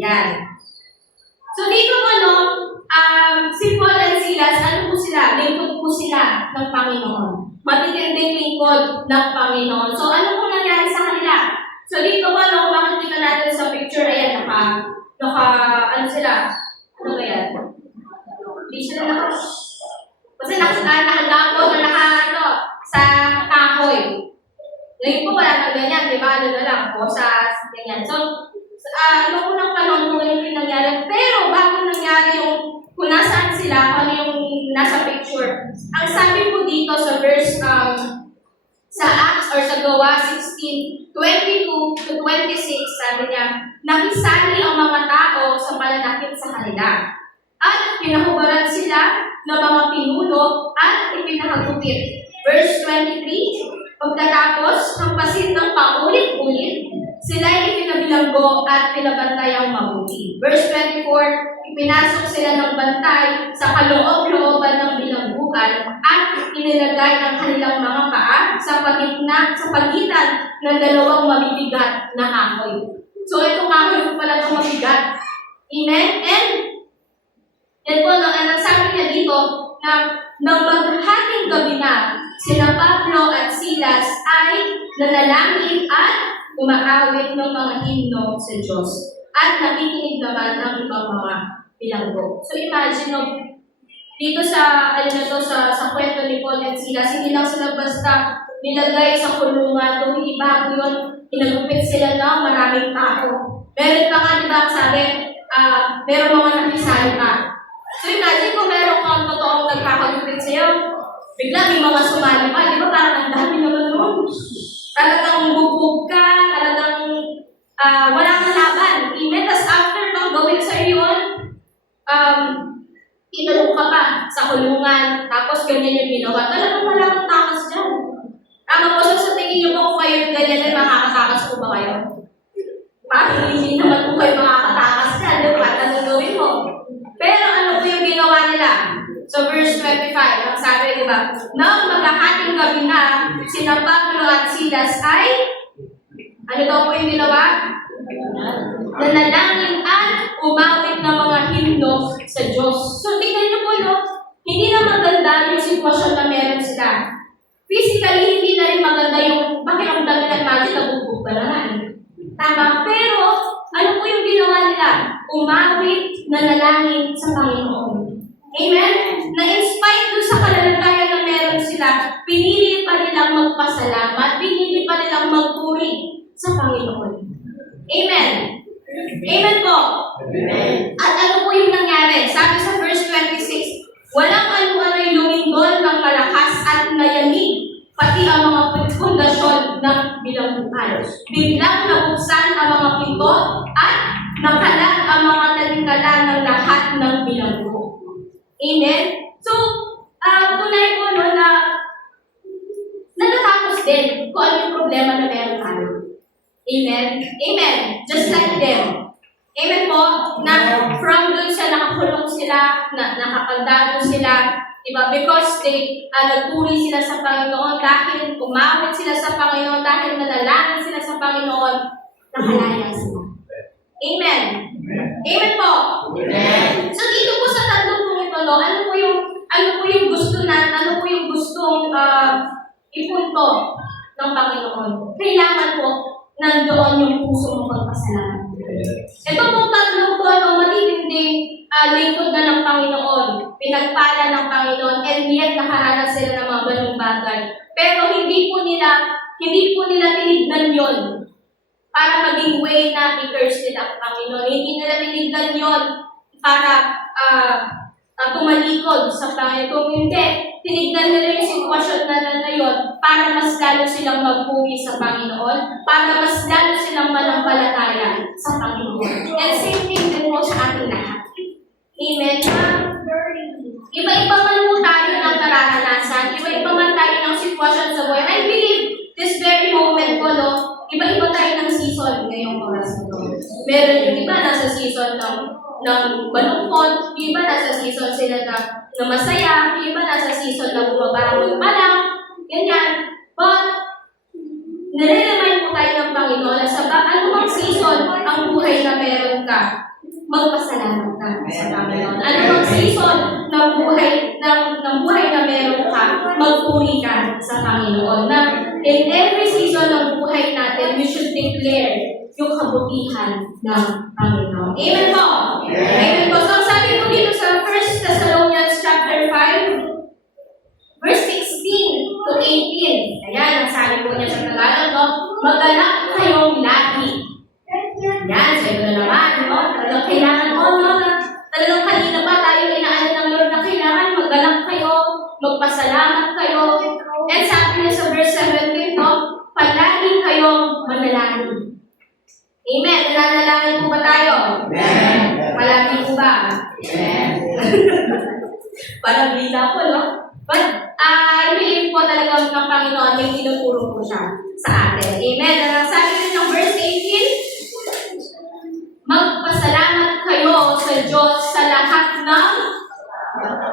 Yan. So dito po, no, si Paul and Silas, ano po sila? Lingkod po sila ng Panginoon. Matitinding lingkod ng Panginoon. So ano po nangyari sa kanila? So dito po, no, makikita natin sa picture, ayan, ano sila? Ano ba yan? Hindi sila kasi nakagapo na sa kahoy. Ngayon po wala kang ganyan, di ba? Ano na lang po sa ganyan. So, noong unang panahon po yung nangyari. Pero bago nangyari yung kung nasaan sila, ano yung nasa picture. Ang sabi po dito sa verse, sa Acts or sa Gawa 16, 22 to 26, sabi niya, nakisali ang mga tao sa pananakit sa kanila. At pinahubaran sila ng mga pinuno at ipinahagupit. Verse 23, pagkatapos, hampasin ng paulit-ulit, sila ay ipinabilanggo at pinabantayang mabuti. Verse 24, ipinasok sila ng bantay sa kaloob-looban ng bilangguan at inilagay ang kanilang mga paa sa pagitan ng dalawang mabibigat na kahoy. So, itong kahoy po pala ng mabigat. Amen? And, yan po, nagsabi niya dito na nang maghating gabi na, sina Pablo at Silas ay nanalangin at umaawit ng mga himno sa Diyos. At nakikinig naman ang ibang mga bilanggo. So imagine, no, dito sa kwento ni Paul at Silas, hindi lang sila basta nilagay sa kulungan, kung hindi bago yun, inagupit sila ng maraming tao. Meron pa nga, di ba, sabi, meron mga nakisali pa. So imagine kung meron kang totoong nagkakagupit sa'yo, bigla may mga sumali pa, di ba parang ang dami naman nun. Talagang bubog ka, talagang wala kang laban. Amen? Tapos after nang gawin sa iyo yun, inalok ka pa sa kulungan, tapos ganyan yung ginawa. Talagang wala kang takas dyan. Tama po, so sa tingin niyo po kung kayo ganyan ay makakatakas po ba kayo? Parang hindi naman po kayo makakatakas dyan, di ba? Anong gawin mo? Pero ano po yung ginawa nila? So verse 25, ang sabi, di ba? Nang maghahating gabi na, sina Pablo at Silas ay, ano daw po yung ginawa? Nanalangin at umawit ng mga himno sa Diyos. So tingnan niyo po, no? Hindi na maganda yung sitwasyon na meron sila. Physically, hindi na rin maganda yung pakiramdam nila, imagine, nabubog pa naman. Tama? Pero, ano po yung ginawa nila? Umawit, nanalangin sa Panginoon. Amen? Na-inspire doon sa kalalagayan na meron sila, pinili pa nilang magpasalamat, pinili pa nilang magpuri sa Panginoon. Amen? Amen po? Amen. At ano po yung nangyari? Sabi sa verse 26, walang ano-ano'y lumindol ng malakas at nayanig, pati ang mga pundasyon ng bilangguan. Biglang nabuksan ang mga pinto at nakalag ang mga talingkala ng lahat ng Amen? So, tunay po no, na natatapos din kung ano yung problema na meron tayo. Amen? Amen. Just like them. Amen po, na from doon sa nakakulong sila, na nakakandado sila, diba? Because they nagpuri sila sa Panginoon, dahil umawit sila sa Panginoon, dahil nanalangin sila sa Panginoon, nakalaya sila. Amen. Amen po. Amen. So dito po sa tatlong po ito, no, ano po yung gusto na, ano po yung gustong ipunto ng Panginoon? Kailangan po nandoon yung puso mo pagpasalamat. Ito pong tatlo po ang matitinding lingkod na ng Panginoon, pinagpala ng Panginoon, and yet nakaranas sila ng mga ganung bagay. Pero hindi po nila tinignan yon para maging way na i-curse nila ang Panginoon. Hindi nila tinignan yon para tumalikod sa Panginoon. Kung hindi, tinignan nila yung sitwasyon na yun para mas lalo silang magpuri sa Panginoon, para mas lalo silang manampalataya sa Panginoon. And same thing din po sa ating lahat. Amen. Iba-iba man po tayo ng nararanasan, iba-iba man tayo ng sitwasyon sa buhay. I believe this very moment po, no, iba-iba tayo ng season ngayong oras na to. Meron yung iba nasa season ng malungkot, yung iba nasa season sila na masaya, yung iba nasa season na bumabangon pa lang, ganyan. But, nare-remind po tayo ng Panginoon na sa anumang season ang buhay na meron ka, magpasalamat ka sa Panginoon. Anumang season ng buhay na meron ka, magpuri ka sa Panginoon. Na in every season ng buhay natin, we should declare yung kabutihan ng Panginoon. Amen po? Amen po. So, sabi po dito sa 1 Thessalonians chapter 5, verse 16 to 18. Ayan, ang sabi po niya sa Tagalog, no? Magalak kayong lagi. Yan, sabi ko na naman, no? Talagang kailangan mo, no? Talagang kanina pa tayo inaanan ng Lord na kailangan magalak kayo, magpasalamat kayo. And sabi niya sa verse 17, no? Palagi kayong manalangin. Amen. Nananalangin po ba tayo? Amen. Palagi po ba? Amen. Parang bida po, no? But, I believe po talagang ng Panginoon may tinuturo po siya sa atin. Amen. And ang sabi rin ng verse 18, magpasalamat kayo sa Diyos sa lahat ng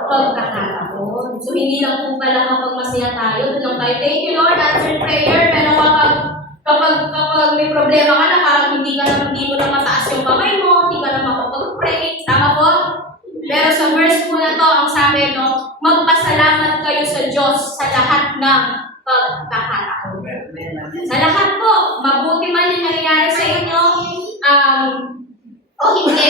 pagkakataon. So, hindi lang po pala kapag masaya tayo, doon lang tayo, thank you Lord, answered prayer, pero kapag may problema ka na, parang hindi mo na mataas yung kamay mo, hindi ka na makapag-pray, tama po? Pero sa verse po na to, ang sabi, no, magpasalamat kayo sa Diyos sa lahat ng pagkakataon. Sa lahat po, mabuti man yung nangyayari sa inyo, o hindi,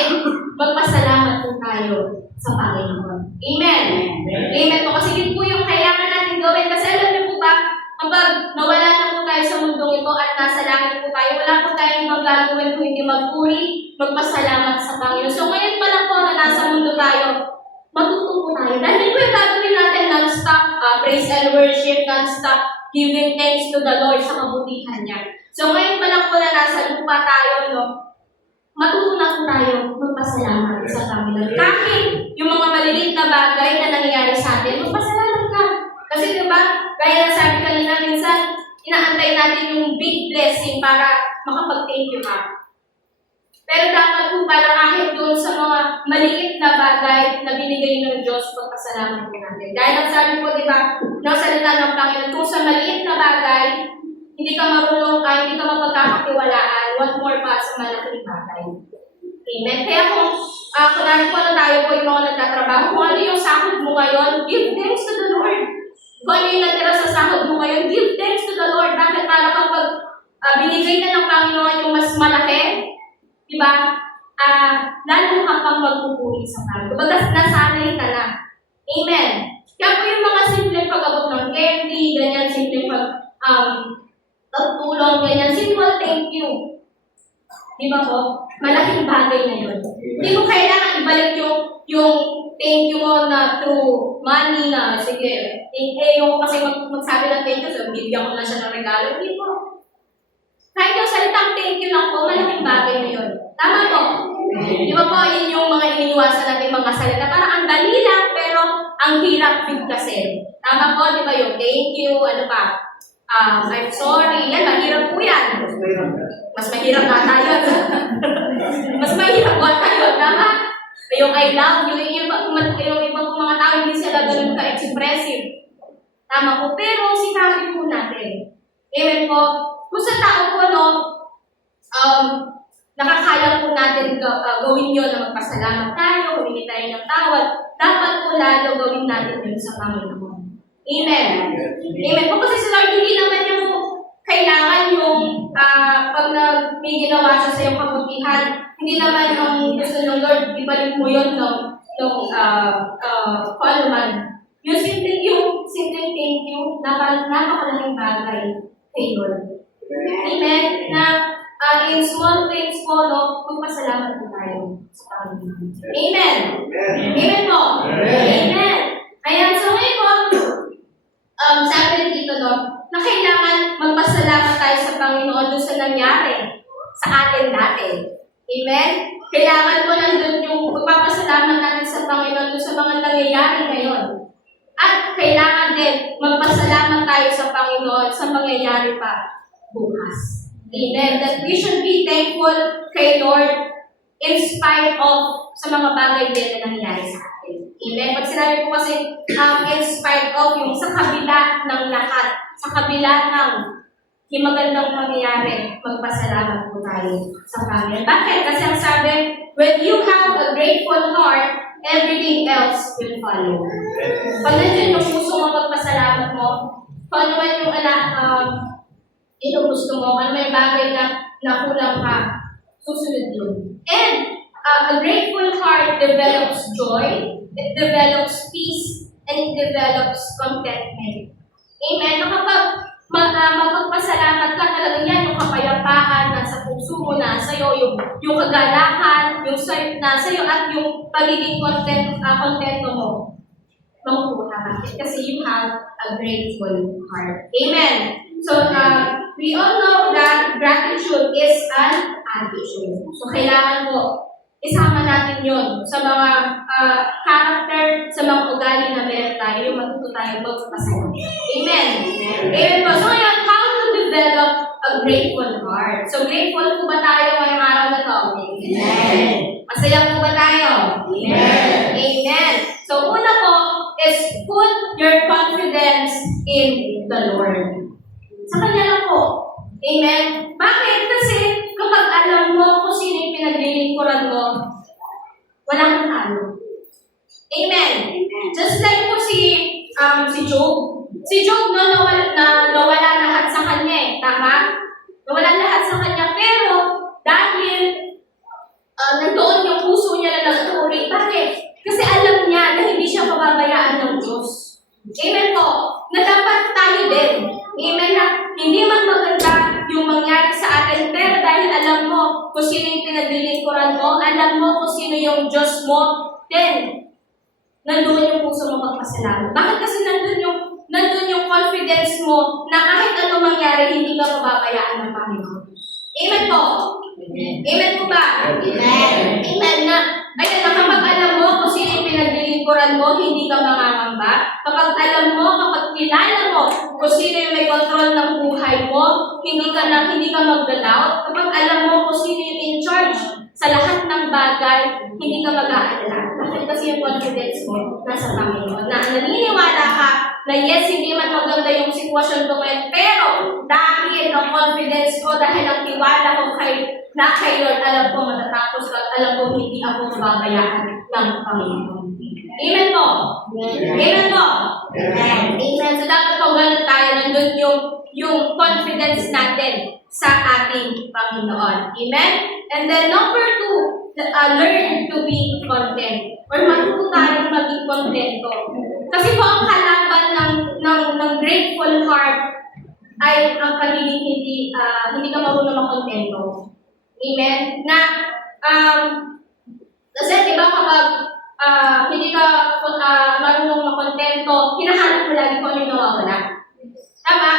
magpasalamat po tayo sa Panginoon. Amen. Amen po. Kasi yun po yung kailangan natin gawin. Kasi alam niyo po ba, kapag nawala na po tayo sa mundong ito at nasa langit po tayo, wala po tayong magagawin kung hindi magpuri, magpasalamat sa Panginoon. So ngayon pa lang po na nasa mundo tayo, matuto po tayo. Dahil po yung gagawin natin non-stop, praise and worship, non-stop, giving thanks to the Lord sa kabutihan niya. So ngayon pa lang po na nasa lupa tayo, no, matuto na po tayo magpasalamat sa Panginoon. Kahit yung mga maliliit na bagay na nangyayari sa atin, magpasalamat ka. Kasi diba, gaya na sabi kanina, minsan, inaantay natin yung big blessing para makapag-thank you ka. Pero dapat po pala kahit doon sa mga maliit na bagay na binigay ng Diyos, magpasalamat po natin. Dahil ang sabi po, diba, ng salita ng Panginoon, kung sa maliit na bagay, hindi ka marunong ka, hindi ka mapagkakakiwalaan, what more pa sa malaking bagay. Amen. Kaya kung kunwari po na tayo po yung mga nagtatrabaho, kung ano yung sahod mo ngayon, give thanks to the Lord. Kung ano yung natira sa sahod mo ngayon, give thanks to the Lord. Bakit? Para kapag binigay na ng Panginoon yung mas malaki, diba? Lalo kang pang magpupuri sa Panginoon. Kumbaga, nasanay ka na. Amen. Kaya po yung mga simpleng pag-abot ng candy, ganyan, simpleng pagtulong, ganyan, simple thank you. Diba po? Malaking bagay na yun. Hindi mo kailangan ibalik yung thank you mo na through money na, sige, yung kasi magsabi ng thank you, so bibigyan ko na siya ng regalo. Hindi po. Kahit yung salitang thank you lang po, malaking bagay na yun. Tama po? Di ba po, yun yung mga iniiwasan natin mga salita. Parang ang dali lang, pero ang hirap bigkasin. Tama po, di ba yung thank you, ano pa, I'm sorry, yan, mahirap po yan. Mas mahirap ata yun. Mas mahirap ata yun, tama? Yung I love you, yung ibang mga tao, hindi sila ganun ka-expressive. Tama po, pero sinabi po natin. Amen po. Kung sa tao po, no, nakakaya po natin gawin yun na magpasalamat tayo, humingi tayo ng tawad, dapat po lalo gawin natin yun sa Panginoon. Amen. Amen po. Kasi sa Lord, hindi naman yung kailangan yung pag may ginawa siya sa iyong kabutihan, hindi naman ang gusto ng Lord, ibalik mo yun nung man. Yung simpleng thank you, napakalaking bagay kay Lord. Amen. Na in small things po, no, magpasalamat po tayo sa Panginoon. Amen. Amen po. Amen. Ayan, so ngayon po, sabi dito, no, na kailangan magpasalamat tayo sa Panginoon doon sa nangyari sa atin dati. Amen? Kailangan po nandun yung magpapasalamat natin sa Panginoon doon sa mga nangyayari ngayon. At kailangan din magpasalamat tayo sa Panginoon sa mangyayari pa bukas. Amen? That we should be thankful kay Lord in spite of sa mga bagay din na nangyayari sa atin. Amen? Pag sinabi po kasi in spite of yung sa kabila ng lahat, sa kabila ng yung magandang mangyayari, magpasalamat po tayo sa Panginoon. Bakit? Kasi ang sabi, when you have a grateful heart, everything else will follow. Pag nandiyan yung puso mo, magpasalamat mo, kung ano man yung gusto mo, ano may bagay na nakulang ka, susunod yun. And a grateful heart develops joy, it develops peace, and it develops contentment. Amen? Na kapag magpasalamat ka talaga yan, yung kapayapaan nasa puso mo, nasa iyo, yung kagalakan, yung nasa iyo, at yung pagiging kontento mo, makukuha ka. Kasi you have a grateful heart. Amen? So, we all know that gratitude is an attitude. So, kailangan po, isama natin yun sa mga character, sa mga ugali na meron tayo, yung matuto tayo magpasalamat. Amen? Amen po. So ngayon, how to develop a grateful heart? So grateful po ba tayo ngayong araw na to? Amen. Masaya po ba tayo? Amen. Amen. So una po is put your confidence in the Lord. Sa Kanya lang po. Amen? Bakit? Kasi kapag alam mo kung sino yung pinaglilingkuran mo, wala kang talo. Amen? Just like po si Job. Si Job, no, nawala lahat sa kanya eh. Tama? Nawala lahat sa kanya. Pero, dahil nandoon yung puso niya na nagturi. Bakit? Kasi alam niya na hindi siya pababayaan ng Diyos. Amen po. Na dapat tayo din. Amen na hindi man maganda yung mangyari sa atin, pero dahil alam mo kung sino yung pinaglilingkuran mo, alam mo kung sino yung Diyos mo, then, nandun yung puso mo magpasalamat. Bakit? Kasi nandun yung confidence mo na kahit ano mangyari, hindi ka mababayaan ng Panginoon. Amen po? Amen po ba? Amen. Amen na. Ayun na, kapag alam mo kung sino yung pinaglilingkuran mo, hindi ka mangangamba. Kapag alam mo, kapag kilala mo kung sino yung may control ng buhay mo, hindi ka mag-doubt. Kapag alam mo kung sino yung in charge sa lahat ng bagay, hindi ka mag-aalala. Bakit? Kasi yung confidence mo nasa Panginoon. Na naniniwala ka na yes, hindi man maganda yung sitwasyon ko ngayon, pero dahil ang confidence ko, dahil ang tiwala ko kay Lord, alam ko matatapos at alam ko hindi ako mababayaan ng Panginoon. Amen po? Amen po? Amen. So dapat kung ganun tayo, nandun yung confidence natin sa ating Panginoon. Amen? And then number 2, learn to be content. Or matuto tayong maging contento. Kasi po ang kalaban ng grateful heart ay ang pagiging hindi ka marunong makontento. Amen? Na, kasi diba kapag hindi ka marunong makontento, hinahanap mo lagi kung ano yung nawawala. Tama?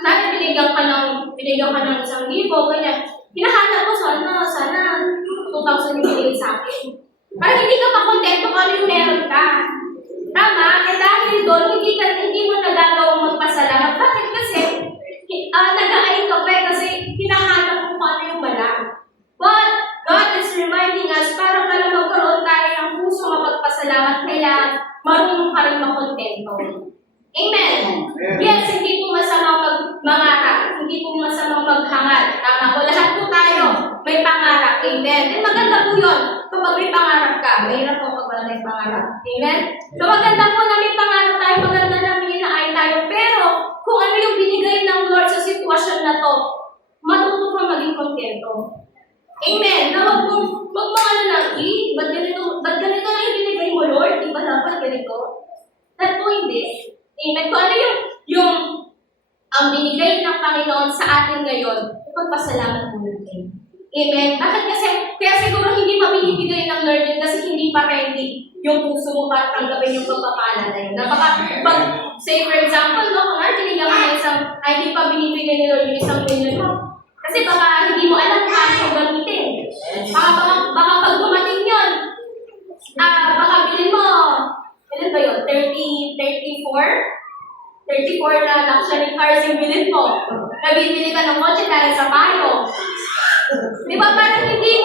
Na binigyan ka ng 1,000, ganyan. Hinahanap mo, sana 2,000 yung binigay sa akin. Parang hindi ka makontento kung ano yung meron ka. Tama? Eh dahil doon, hindi mo nagagawang magpasalamat. Bakit? Kasi, nag-aay ka pa kasi hinahanap mo kung ano yung wala. But, God is reminding us, para pala magkaroon tayo ng puso mapagpasalamat, kailangan marunong ka rin makontento. Amen. Yes, hindi po masamang mangarap, hindi po masamang maghangad. Tama po, lahat po tayo may pangarap. Amen. And maganda po yun kapag may pangarap ka. Mahirap po pag wala may pangarap. Amen. So maganda po na may pangarap tayo, maganda na may inaay tayo. Pero kung ano yung binigay ng Lord sa sitwasyon na to, matuto kang maging kontento. Amen. Na wag mo ano lang, ba't ganito na yung binigay mo, Lord? Di ba dapat ganito? That po hindi. Amen. Kung ano yung binigay ng Panginoon sa atin ngayon, ipagpasalamat mo natin. Amen. Bakit kasi, kaya siguro hindi pa binibigay ng Lord yun kasi hindi pa ready yung puso mo para tanggapin yung pagpapala na yun. Say for example, no, kung binigyan mo ng hindi pa binibigay ni Lord yung $1 million mo. Kasi baka hindi mo alam kung ano yung gamitin. Baka pag dumating yun, baka bilhin mo, ilan ba yun? 34 na luxury cars yung bilhin mo. Nabibili ka ng kotse dahil sa payo. Di ba parang hindi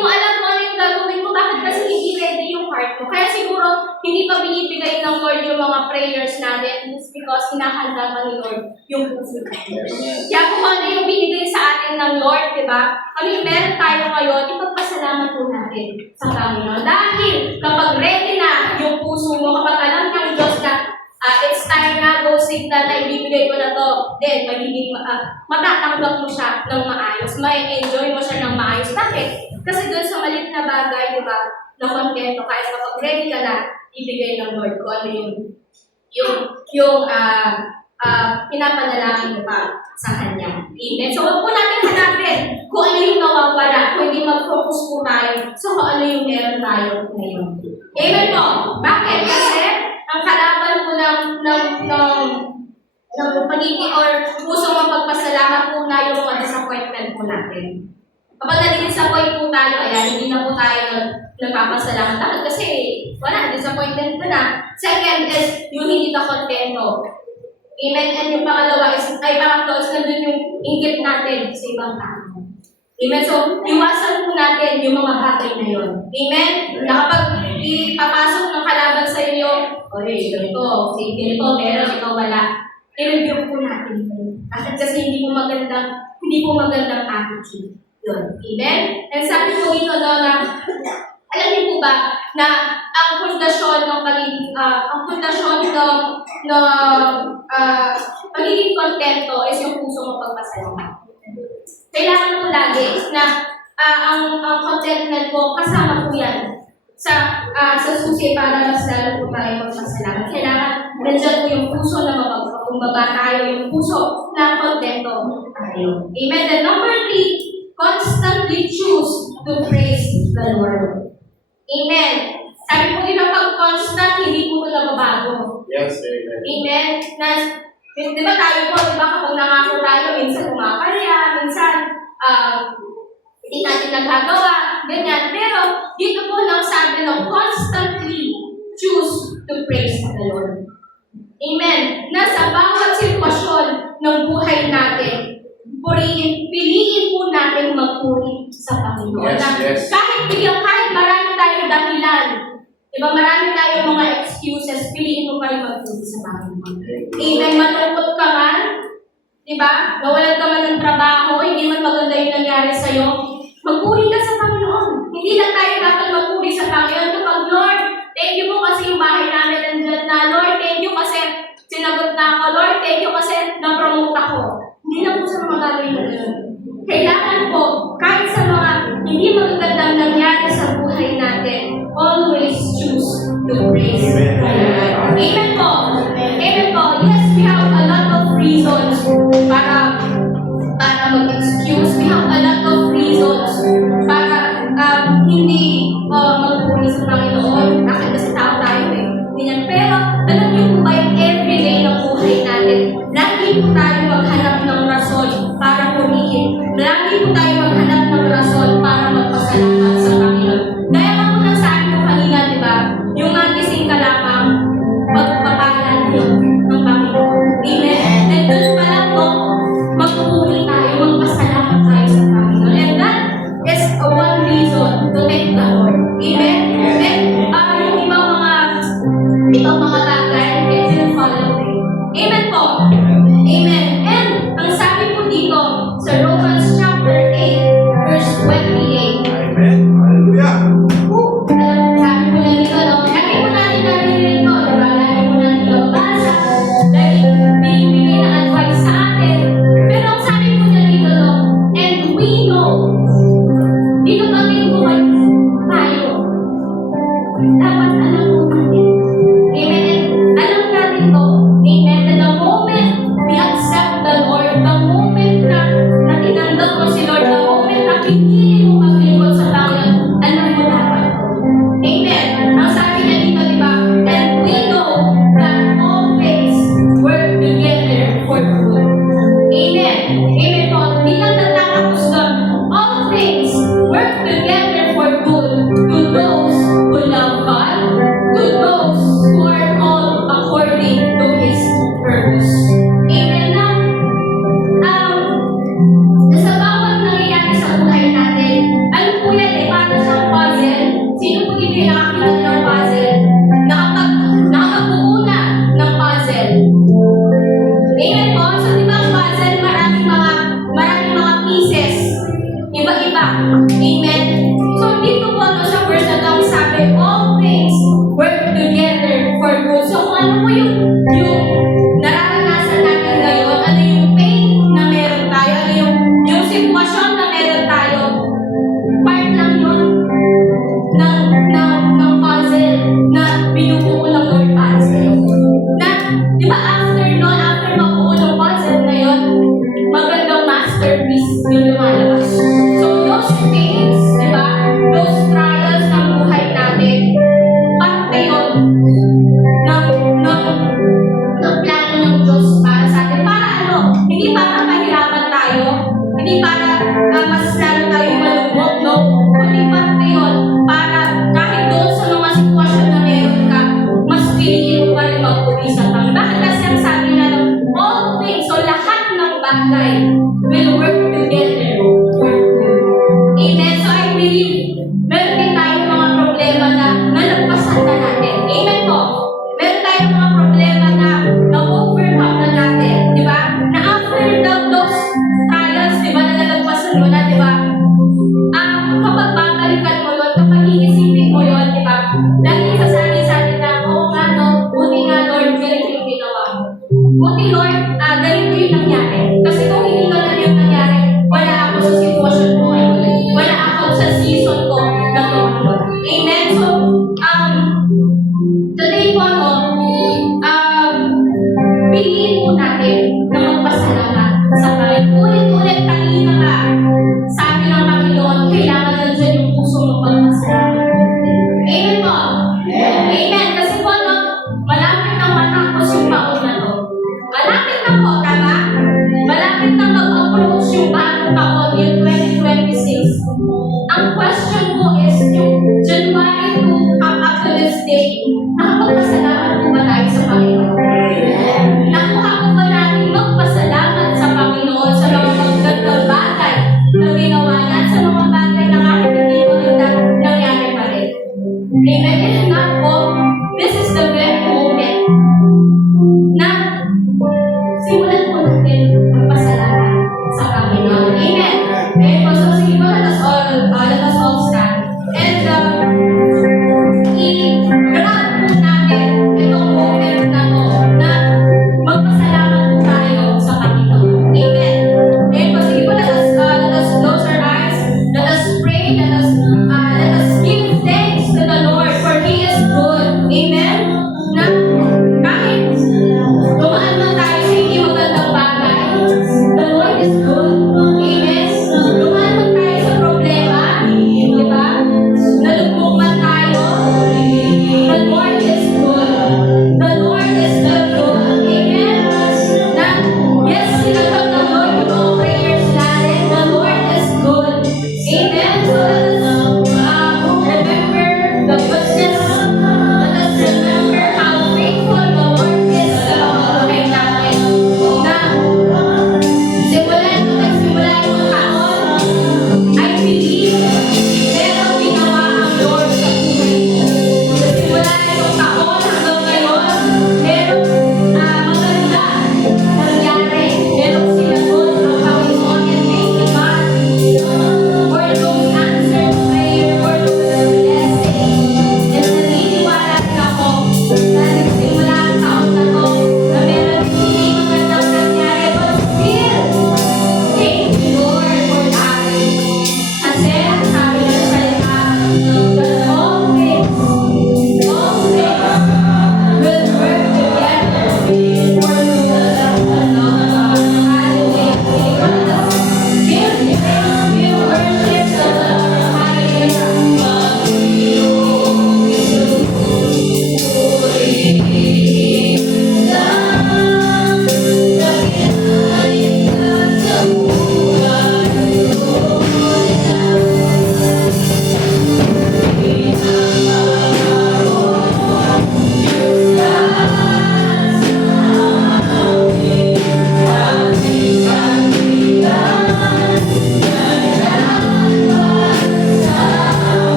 mo alam kung ano yung gagawin mo, bakit kasi hindi ready yung heart mo. Kaya siguro hindi pa binibigay ng Lord yung mga prayers natin because hinahanda pa ni Lord yung puso natin. Kaya kung ano yung binigay sa atin ng Lord, di ba? Kami meron tayo ngayon, ipagpasalamat po natin sa Panginoon. Dahil kapag ready na yung puso mo, kapag alam ng Diyos na it's time na, go signal na ibibigay ko na to, then magiging matatanggap mo siya ng maayos. May enjoy mo siya ng maayos. Bakit? Kasi doon sa maliit na bagay, di ba, na kontento ka, kapag ready ka na, ibigay ng Lord ko ano yung pinapanalangin mo pa sa Kanya. Amen. So, huwag po natin hanapin kung ano yung nawawala, kung hindi mag-focus po tayo so kung ano yung meron tayo ngayon. Amen po. Bakit? Kasi, ang kalaban po ng pagiging or pusong mapagpasalamat po na yung mga disappointment po natin. Kapag nag-disappoint po tayo, ayan, hindi na po tayo nagpapasalamat. Bakit? Kasi wala, disappointment ka na. Second is, yung hindi ka kontento. Amen. And yung pangatlo is nandun yung inggit natin sa ibang tao. Amen. So, iwasan po natin yung mga bagay na yun. Amen. Na kapag ipapasok ng kalaban sa inyo, ganito, pero ikaw wala. I-review po natin ito. Kasi hindi po magandang attitude. Yun. Amen? And sabi po dito, no, na, alam niyo po ba, na ang pundasyon ng pagiging kontento is yung puso mo pagpasalamat. Kailangan po lagi na ang contentment po, kasama po yan sa susi para mas lalo po tayo magpasalamat. Kailangan nandiyan po yung puso na mapagpakumbaba tayo, yung puso na kontento tayo. Amen. And number 3, constantly choose to praise the Lord. Amen. Sabi po dito, pag constant, hindi po ito nababago. Yes, amen. Amen. Di ba tayo po, di ba kapag nangako tayo, minsan pumapalya, minsan hindi natin nagagawa, ganyan. Pero dito po lang sabi ng constantly choose to praise the Lord. Amen. Na sa bawat sitwasyon ng buhay natin, piliin po natin magpuri sa Panginoon. Yes. Kahit marami tayong dahilan, diba, marami tayong mga excuses, piliin mo pa rin magpuri sa Panginoon. Amen. Malungkot ka man, diba? Nawalan ka man ng trabaho, hindi man maganda yung nangyari sa'yo, magpuri ka sa Panginoon. Hindi lang tayo dapat magpuri sa Panginoon. Kapag, Lord, thank you po kasi yung bahay namin nandyan na. Lord, thank you kasi sinagot na ako. Lord, thank you kasi na-promote ako. Hindi na po sa mga bagay na gano'n. Kailangan po, kahit sa mga hindi magagandang nangyari sa buhay natin, always choose to praise the Lord. Amen po. Amen po. Yes, we have a lot of reasons para mag-excuse. We have a lot of reasons para hindi magpuri sa Panginoon. Bakit kasi tao tayo eh. Ganyan. Pero, alam niyo po ba yung everyday ng buhay natin, lagi po tayo maghanap ng rason para purihin. Lagi po Amen? Then, yung ibang mga bagay, it will follow them. Amen po. Amen. And, ang sabi po dito, sa Romans chapter 8, verse 28, Amen. Hallelujah. sabi po na dito, no? Lagi po natin narinig ito, diba? Lagi po natin nababasa, lagi binibigay na advice sa atin. Pero ang sabi po na dito, no? And we know, dito pa rin po kayo tayo. Dapat alam po natin. Amen. And alam natin to, amen, na the moment we accept the Lord, the moment na tinanggap mo si Lord, the moment na pinili mo maglingkod sa Panginoon, alam mo dapat to. Amen. Ang sabi niya dito, di ba? And we know that all things work together for good. Amen. Amen po. Di lang natatapos doon. All things work together for good to those who love God, to those who are called according to His purpose. Amen na. Sa bawat nangyayari sa buhay natin, ano po yan eh, para siyang puzzle. Sino po dito yung nakakilala ng puzzle? Nakakabuo na ng puzzle. Amen po. So, di ba ang puzzle, maraming mga pieces. Iba-iba. Amen. So, dito po ano sa verse na lang sabi, all things work together for good. So, kung ano po yung nararanasan natin ngayon, ano yung pain na meron tayo, ano yung sitwasyon na meron tayo, part lang yun ng puzzle na binubuo ng Lord puzzle. Na, di ba after mabuo ng puzzle na yun, magandang masterpiece yung lumalabas. So those things, di ba, those trials ng buhay natin, parte yun ng plano ng Diyos para sa atin. Para ano? Hindi para mahirapan tayo, hindi para mas lalo tayo malungkot, no? Kundi parte yun para kahit doon sa mga sitwasyon na meron ka, mas piliin mo pa rin magpuri sa Panginoon. Bakit kasi ang sabi na all things, so lahat ng bagay will work together for good. Amen? So I believe, meron din tayong mga problema na nalagpasan na natin. Amen po? Meron tayong mga problema na na-overcome na natin. Di ba? Na after those trials, di ba, na nalagpasan mo na, di ba? Kapag babalikan mo yun, kapag iisipin mo yun, di ba? Lagi sasabi na, oo nga, no? Buti nga, Lord, ganito yung ginawa mo. Buti, Lord, ganito yung nangyari. Kasi kung hindi ka na yung nangyari, wala ako sa sitwasyon ko ngayon. Wala ako sa season ko na tumakbo. Amen? So, today po, no, piliin po natin na magpasalamat sa Panginoon. Ulit-ulit kanina ka, sabi ng Panginoon, kailangan na dyan yung puso mo pagpasalamat. Amen po? Amen. Kasi po, no, malapit nang matapos yung taon na to. Malapit na po, tama? Malapit na mag-approach yung bagong taon, yung 2026. Ang question po is, yung January to up to this day, nakapagpasalamat po ba tayo sa Panginoon? Nakuha po ba natin magpasalamat sa Panginoon sa mga magandang bagay na ginawa niya, sa mga bagay na kahit hindi maganda nangyari pa rin? Amen? If not po, this is the very moment na simulan po natin magpasalamat sa Panginoon. Amen? Amen po. So, sige po, let us all stand. And, grab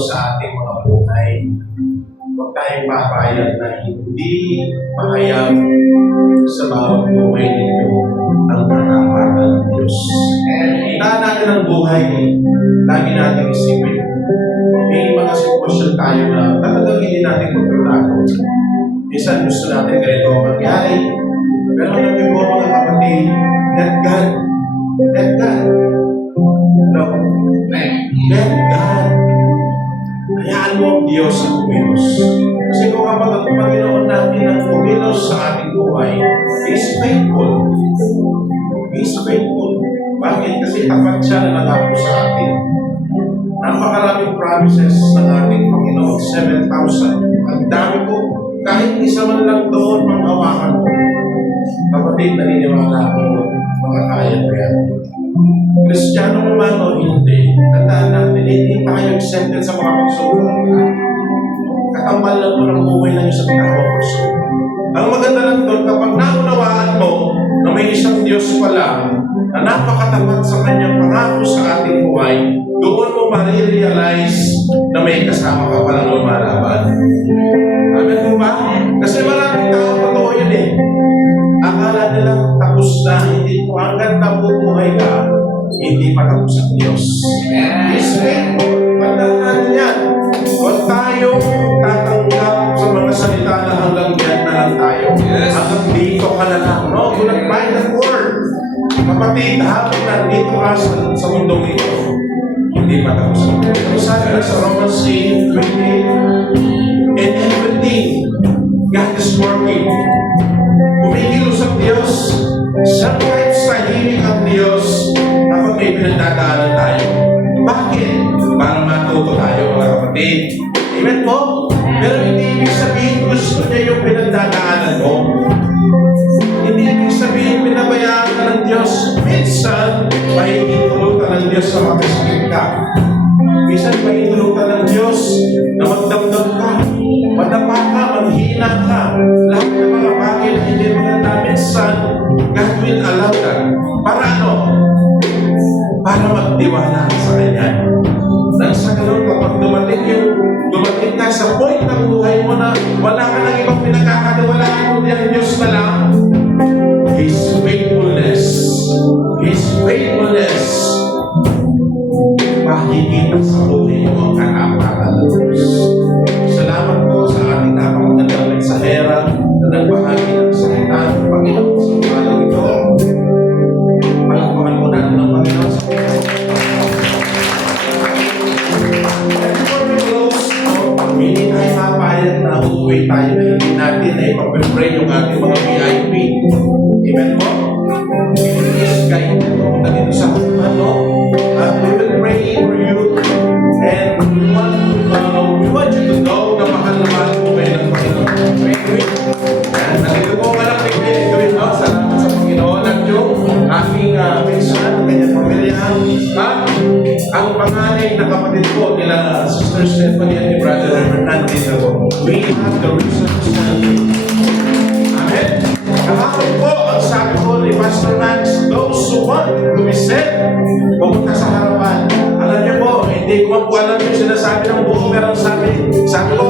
sa ating mga buhay. Huwag tayong papayag na hindi mahayag sa bawat buhay ninyo ang katapatan ng Diyos. Tandaan natin ang buhay, lagi natin isipin. May mga sitwasyon tayo na talagang hindi natin kontrolado. Minsan gusto natin ganito ang mangyari. Pero alam niyo po mga kapatid, let God. Let God. No. Let God. Hayaan mo ang Diyos ang kumilos. Kasi kung kapag ang Panginoon natin ang kumilos sa ating buhay, He is faithful. He is faithful. Bakit? Kasi tapat siya na nangako sa atin. Napakaraming promises ng ating Panginoon, 7,000. Ang dami ko. Kahit isa man lang doon, panghawakan ko. Kapatid, naniniwala ako, makakaya ko yan. Kristiyano man o hindi, tandaan natin, hindi pa kayo accepted sa mga pagsubok. Katambal lang mo ng buhay na isang tao pagsubok. Ang maganda lang doon, kapag naunawaan mo na may isang Diyos pala na napakatapat sa kanyang pangako sa ating buhay, doon mo marirealize na may kasama ka palang lumalaban. Amen po ba? Kasi maraming tao totoo yun eh. Akala nila tapos na, hindi po hanggang nabubuhay ka, hindi pa tapos ang Diyos. Yes, faithful. Tandaan natin yan. Huwag tayong tatanggap sa mga salita na hanggang yan na lang tayo. Yes. Hanggang dito ka na lang. No? Do not buy that word. Kapatid, habang nandito ka sa mundong ito, hindi pa tapos ang Diyos. Sabi na sa Romans 8:28, in everything, God is working. Kumikilos ang Diyos. Sometimes tahimik ang Diyos kapag may pinagdadaanan tayo. Bakit? Para matuto tayo mga kapatid. Amen po? Pero hindi ibig sabihin gusto niya yung pinagdadaanan mo. Hindi ibig sabihin pinabayaan ka ng Diyos. Minsan, mahihintulutan ng Diyos sa makasakit ka. Minsan, mahihintulutan ng Diyos na magdamdam ka. Madapa ka, manghina ka. Lahat ng mga bagay na hindi maganda. Minsan, God will allow that. Para ano? Para magtiwala ka sa Kanya. Nang sa ganun, kapag dumating ka sa point ng buhay mo na wala ka ng ibang pinagkakatiwalaan kundi ang Diyos na lang, His faithfulness, His faithfulness, makikita sa buhay mo ang katapatan ng Diyos. Salamat po sa ating napakagandang mensahera na nagbahagi ng salita ng Panginoon sa umagang ito. Palakpakan po natin ng Panginoon sa before we close, hindi tayo mapayag na uuwi tayo na hindi natin na ipag-pray yung ating mga VIP. Amen po? Please, kahit pumunta dito sa ano, we will pray for you and we want you to know na mahal po kayo ng Panginoon. Pray. Nandito po ka lang gawin mo. Salamat sa Panginoon at yung aking pinsan, ang kanyang pamilya. At ang panganay na kapatid po nila Sister Stephanie at ni Brother Hernandez ako. We have the reason to stand. Amen. Kahapon po, ang sabi ko ni Pastor Max, those who want to be saved, pumunta sa harapan. Alam niyo po, hindi ko po alam yung sinasabi ng buong, pero sabi ko,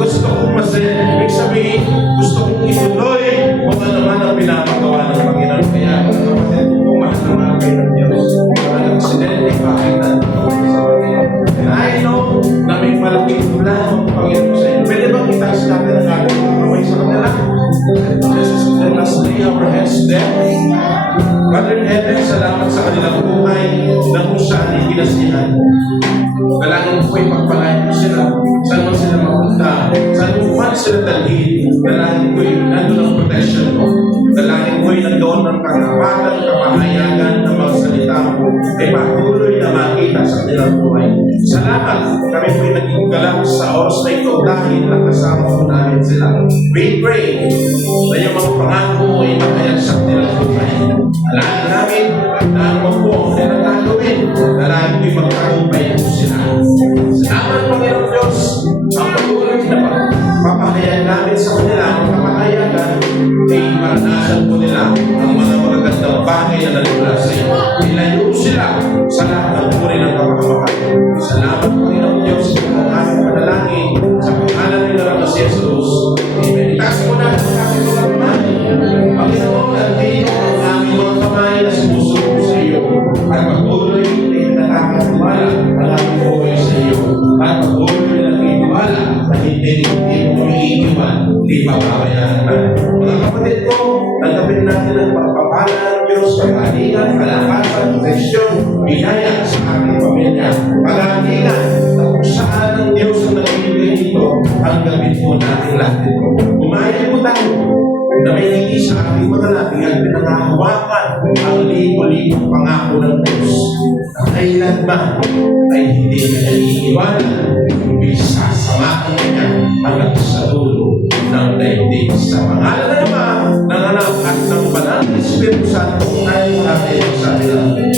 gusto kong masaya. Ibig sabihin, gusto kong ituloy kung ano man ang pinapagawa ng Panginoon. Kaya, kapatid ko, mahal na mahal kayo ng Diyos. Walang aksidente, bakit na sa Panginoon. And I know na may malaking plano ng Panginoon sa inyo. Pwede bang itaas natin ang ating mga kamay sa kanila? And lastly, our heads there. Father in heaven, salamat sa kanilang buhay na kung saan ikinasihan. Dalangin ko ay pagpalain mo sila. Saan man sila mapunta? Saan mo man sila dalhin? Dalangin ko ay nandun ang protection mo. Dalangin ko ay nandoon ng katapatan, kapahayagan ng mga salita mo ay patuloy na makita sa kanilang buhay. Salamat. Kami po ay naging galak sa oras na ito dahil nakasama mo namin sila. We pray na yung mga pangako mo ay makayag sa kanilang buhay. Dalangin namin na ang mabuong nilang gagawin. Dalangin ko ay magtagumpay mo sila. Salamat, Panginoon Diyos. Ang patuloy na papahayag namin sa kanila, ang kapahayagan ay maranasan po nila ang mga magagandang bagay na nalula sa iyo. Ilayo sila sa lahat ng uri ng kapahamakan. Salamat, Panginoon Diyos. ang aming panalangin sa pangalan ni Lord Jesus. Amen. Itaas mo na ang aming mga kamay. Panginoon, nandito ang aming mga kamay na sumusunod sa iyo. At patuloy na itinatapang-tiwala ang aming buhay sa iyo. At patuloy na nagtitiwala na hindi mo iiwan, hindi pababayaan natin. Mga kapatid ko, tanggapin natin ang pagpapala ng Diyos, pag-alingan, kalakasan, proteksyon, biyaya sa ating pamilya. Pag-alingan na kung saan ang Diyos ang nagbibigay nito, ang gawin po natin lahat ito. Umayan po tayo na may hindi sa ating mga natin ang pinangahawakan ang libo-libong pangako ng Diyos na kailanman ay hindi na naiiwanan, kundi sasamahan niya hanggang sa dulo ng daigdig. Sa pangalan ng Ama, ng Anak at ng Banal na Espiritu Santo, tayo natin sa atin.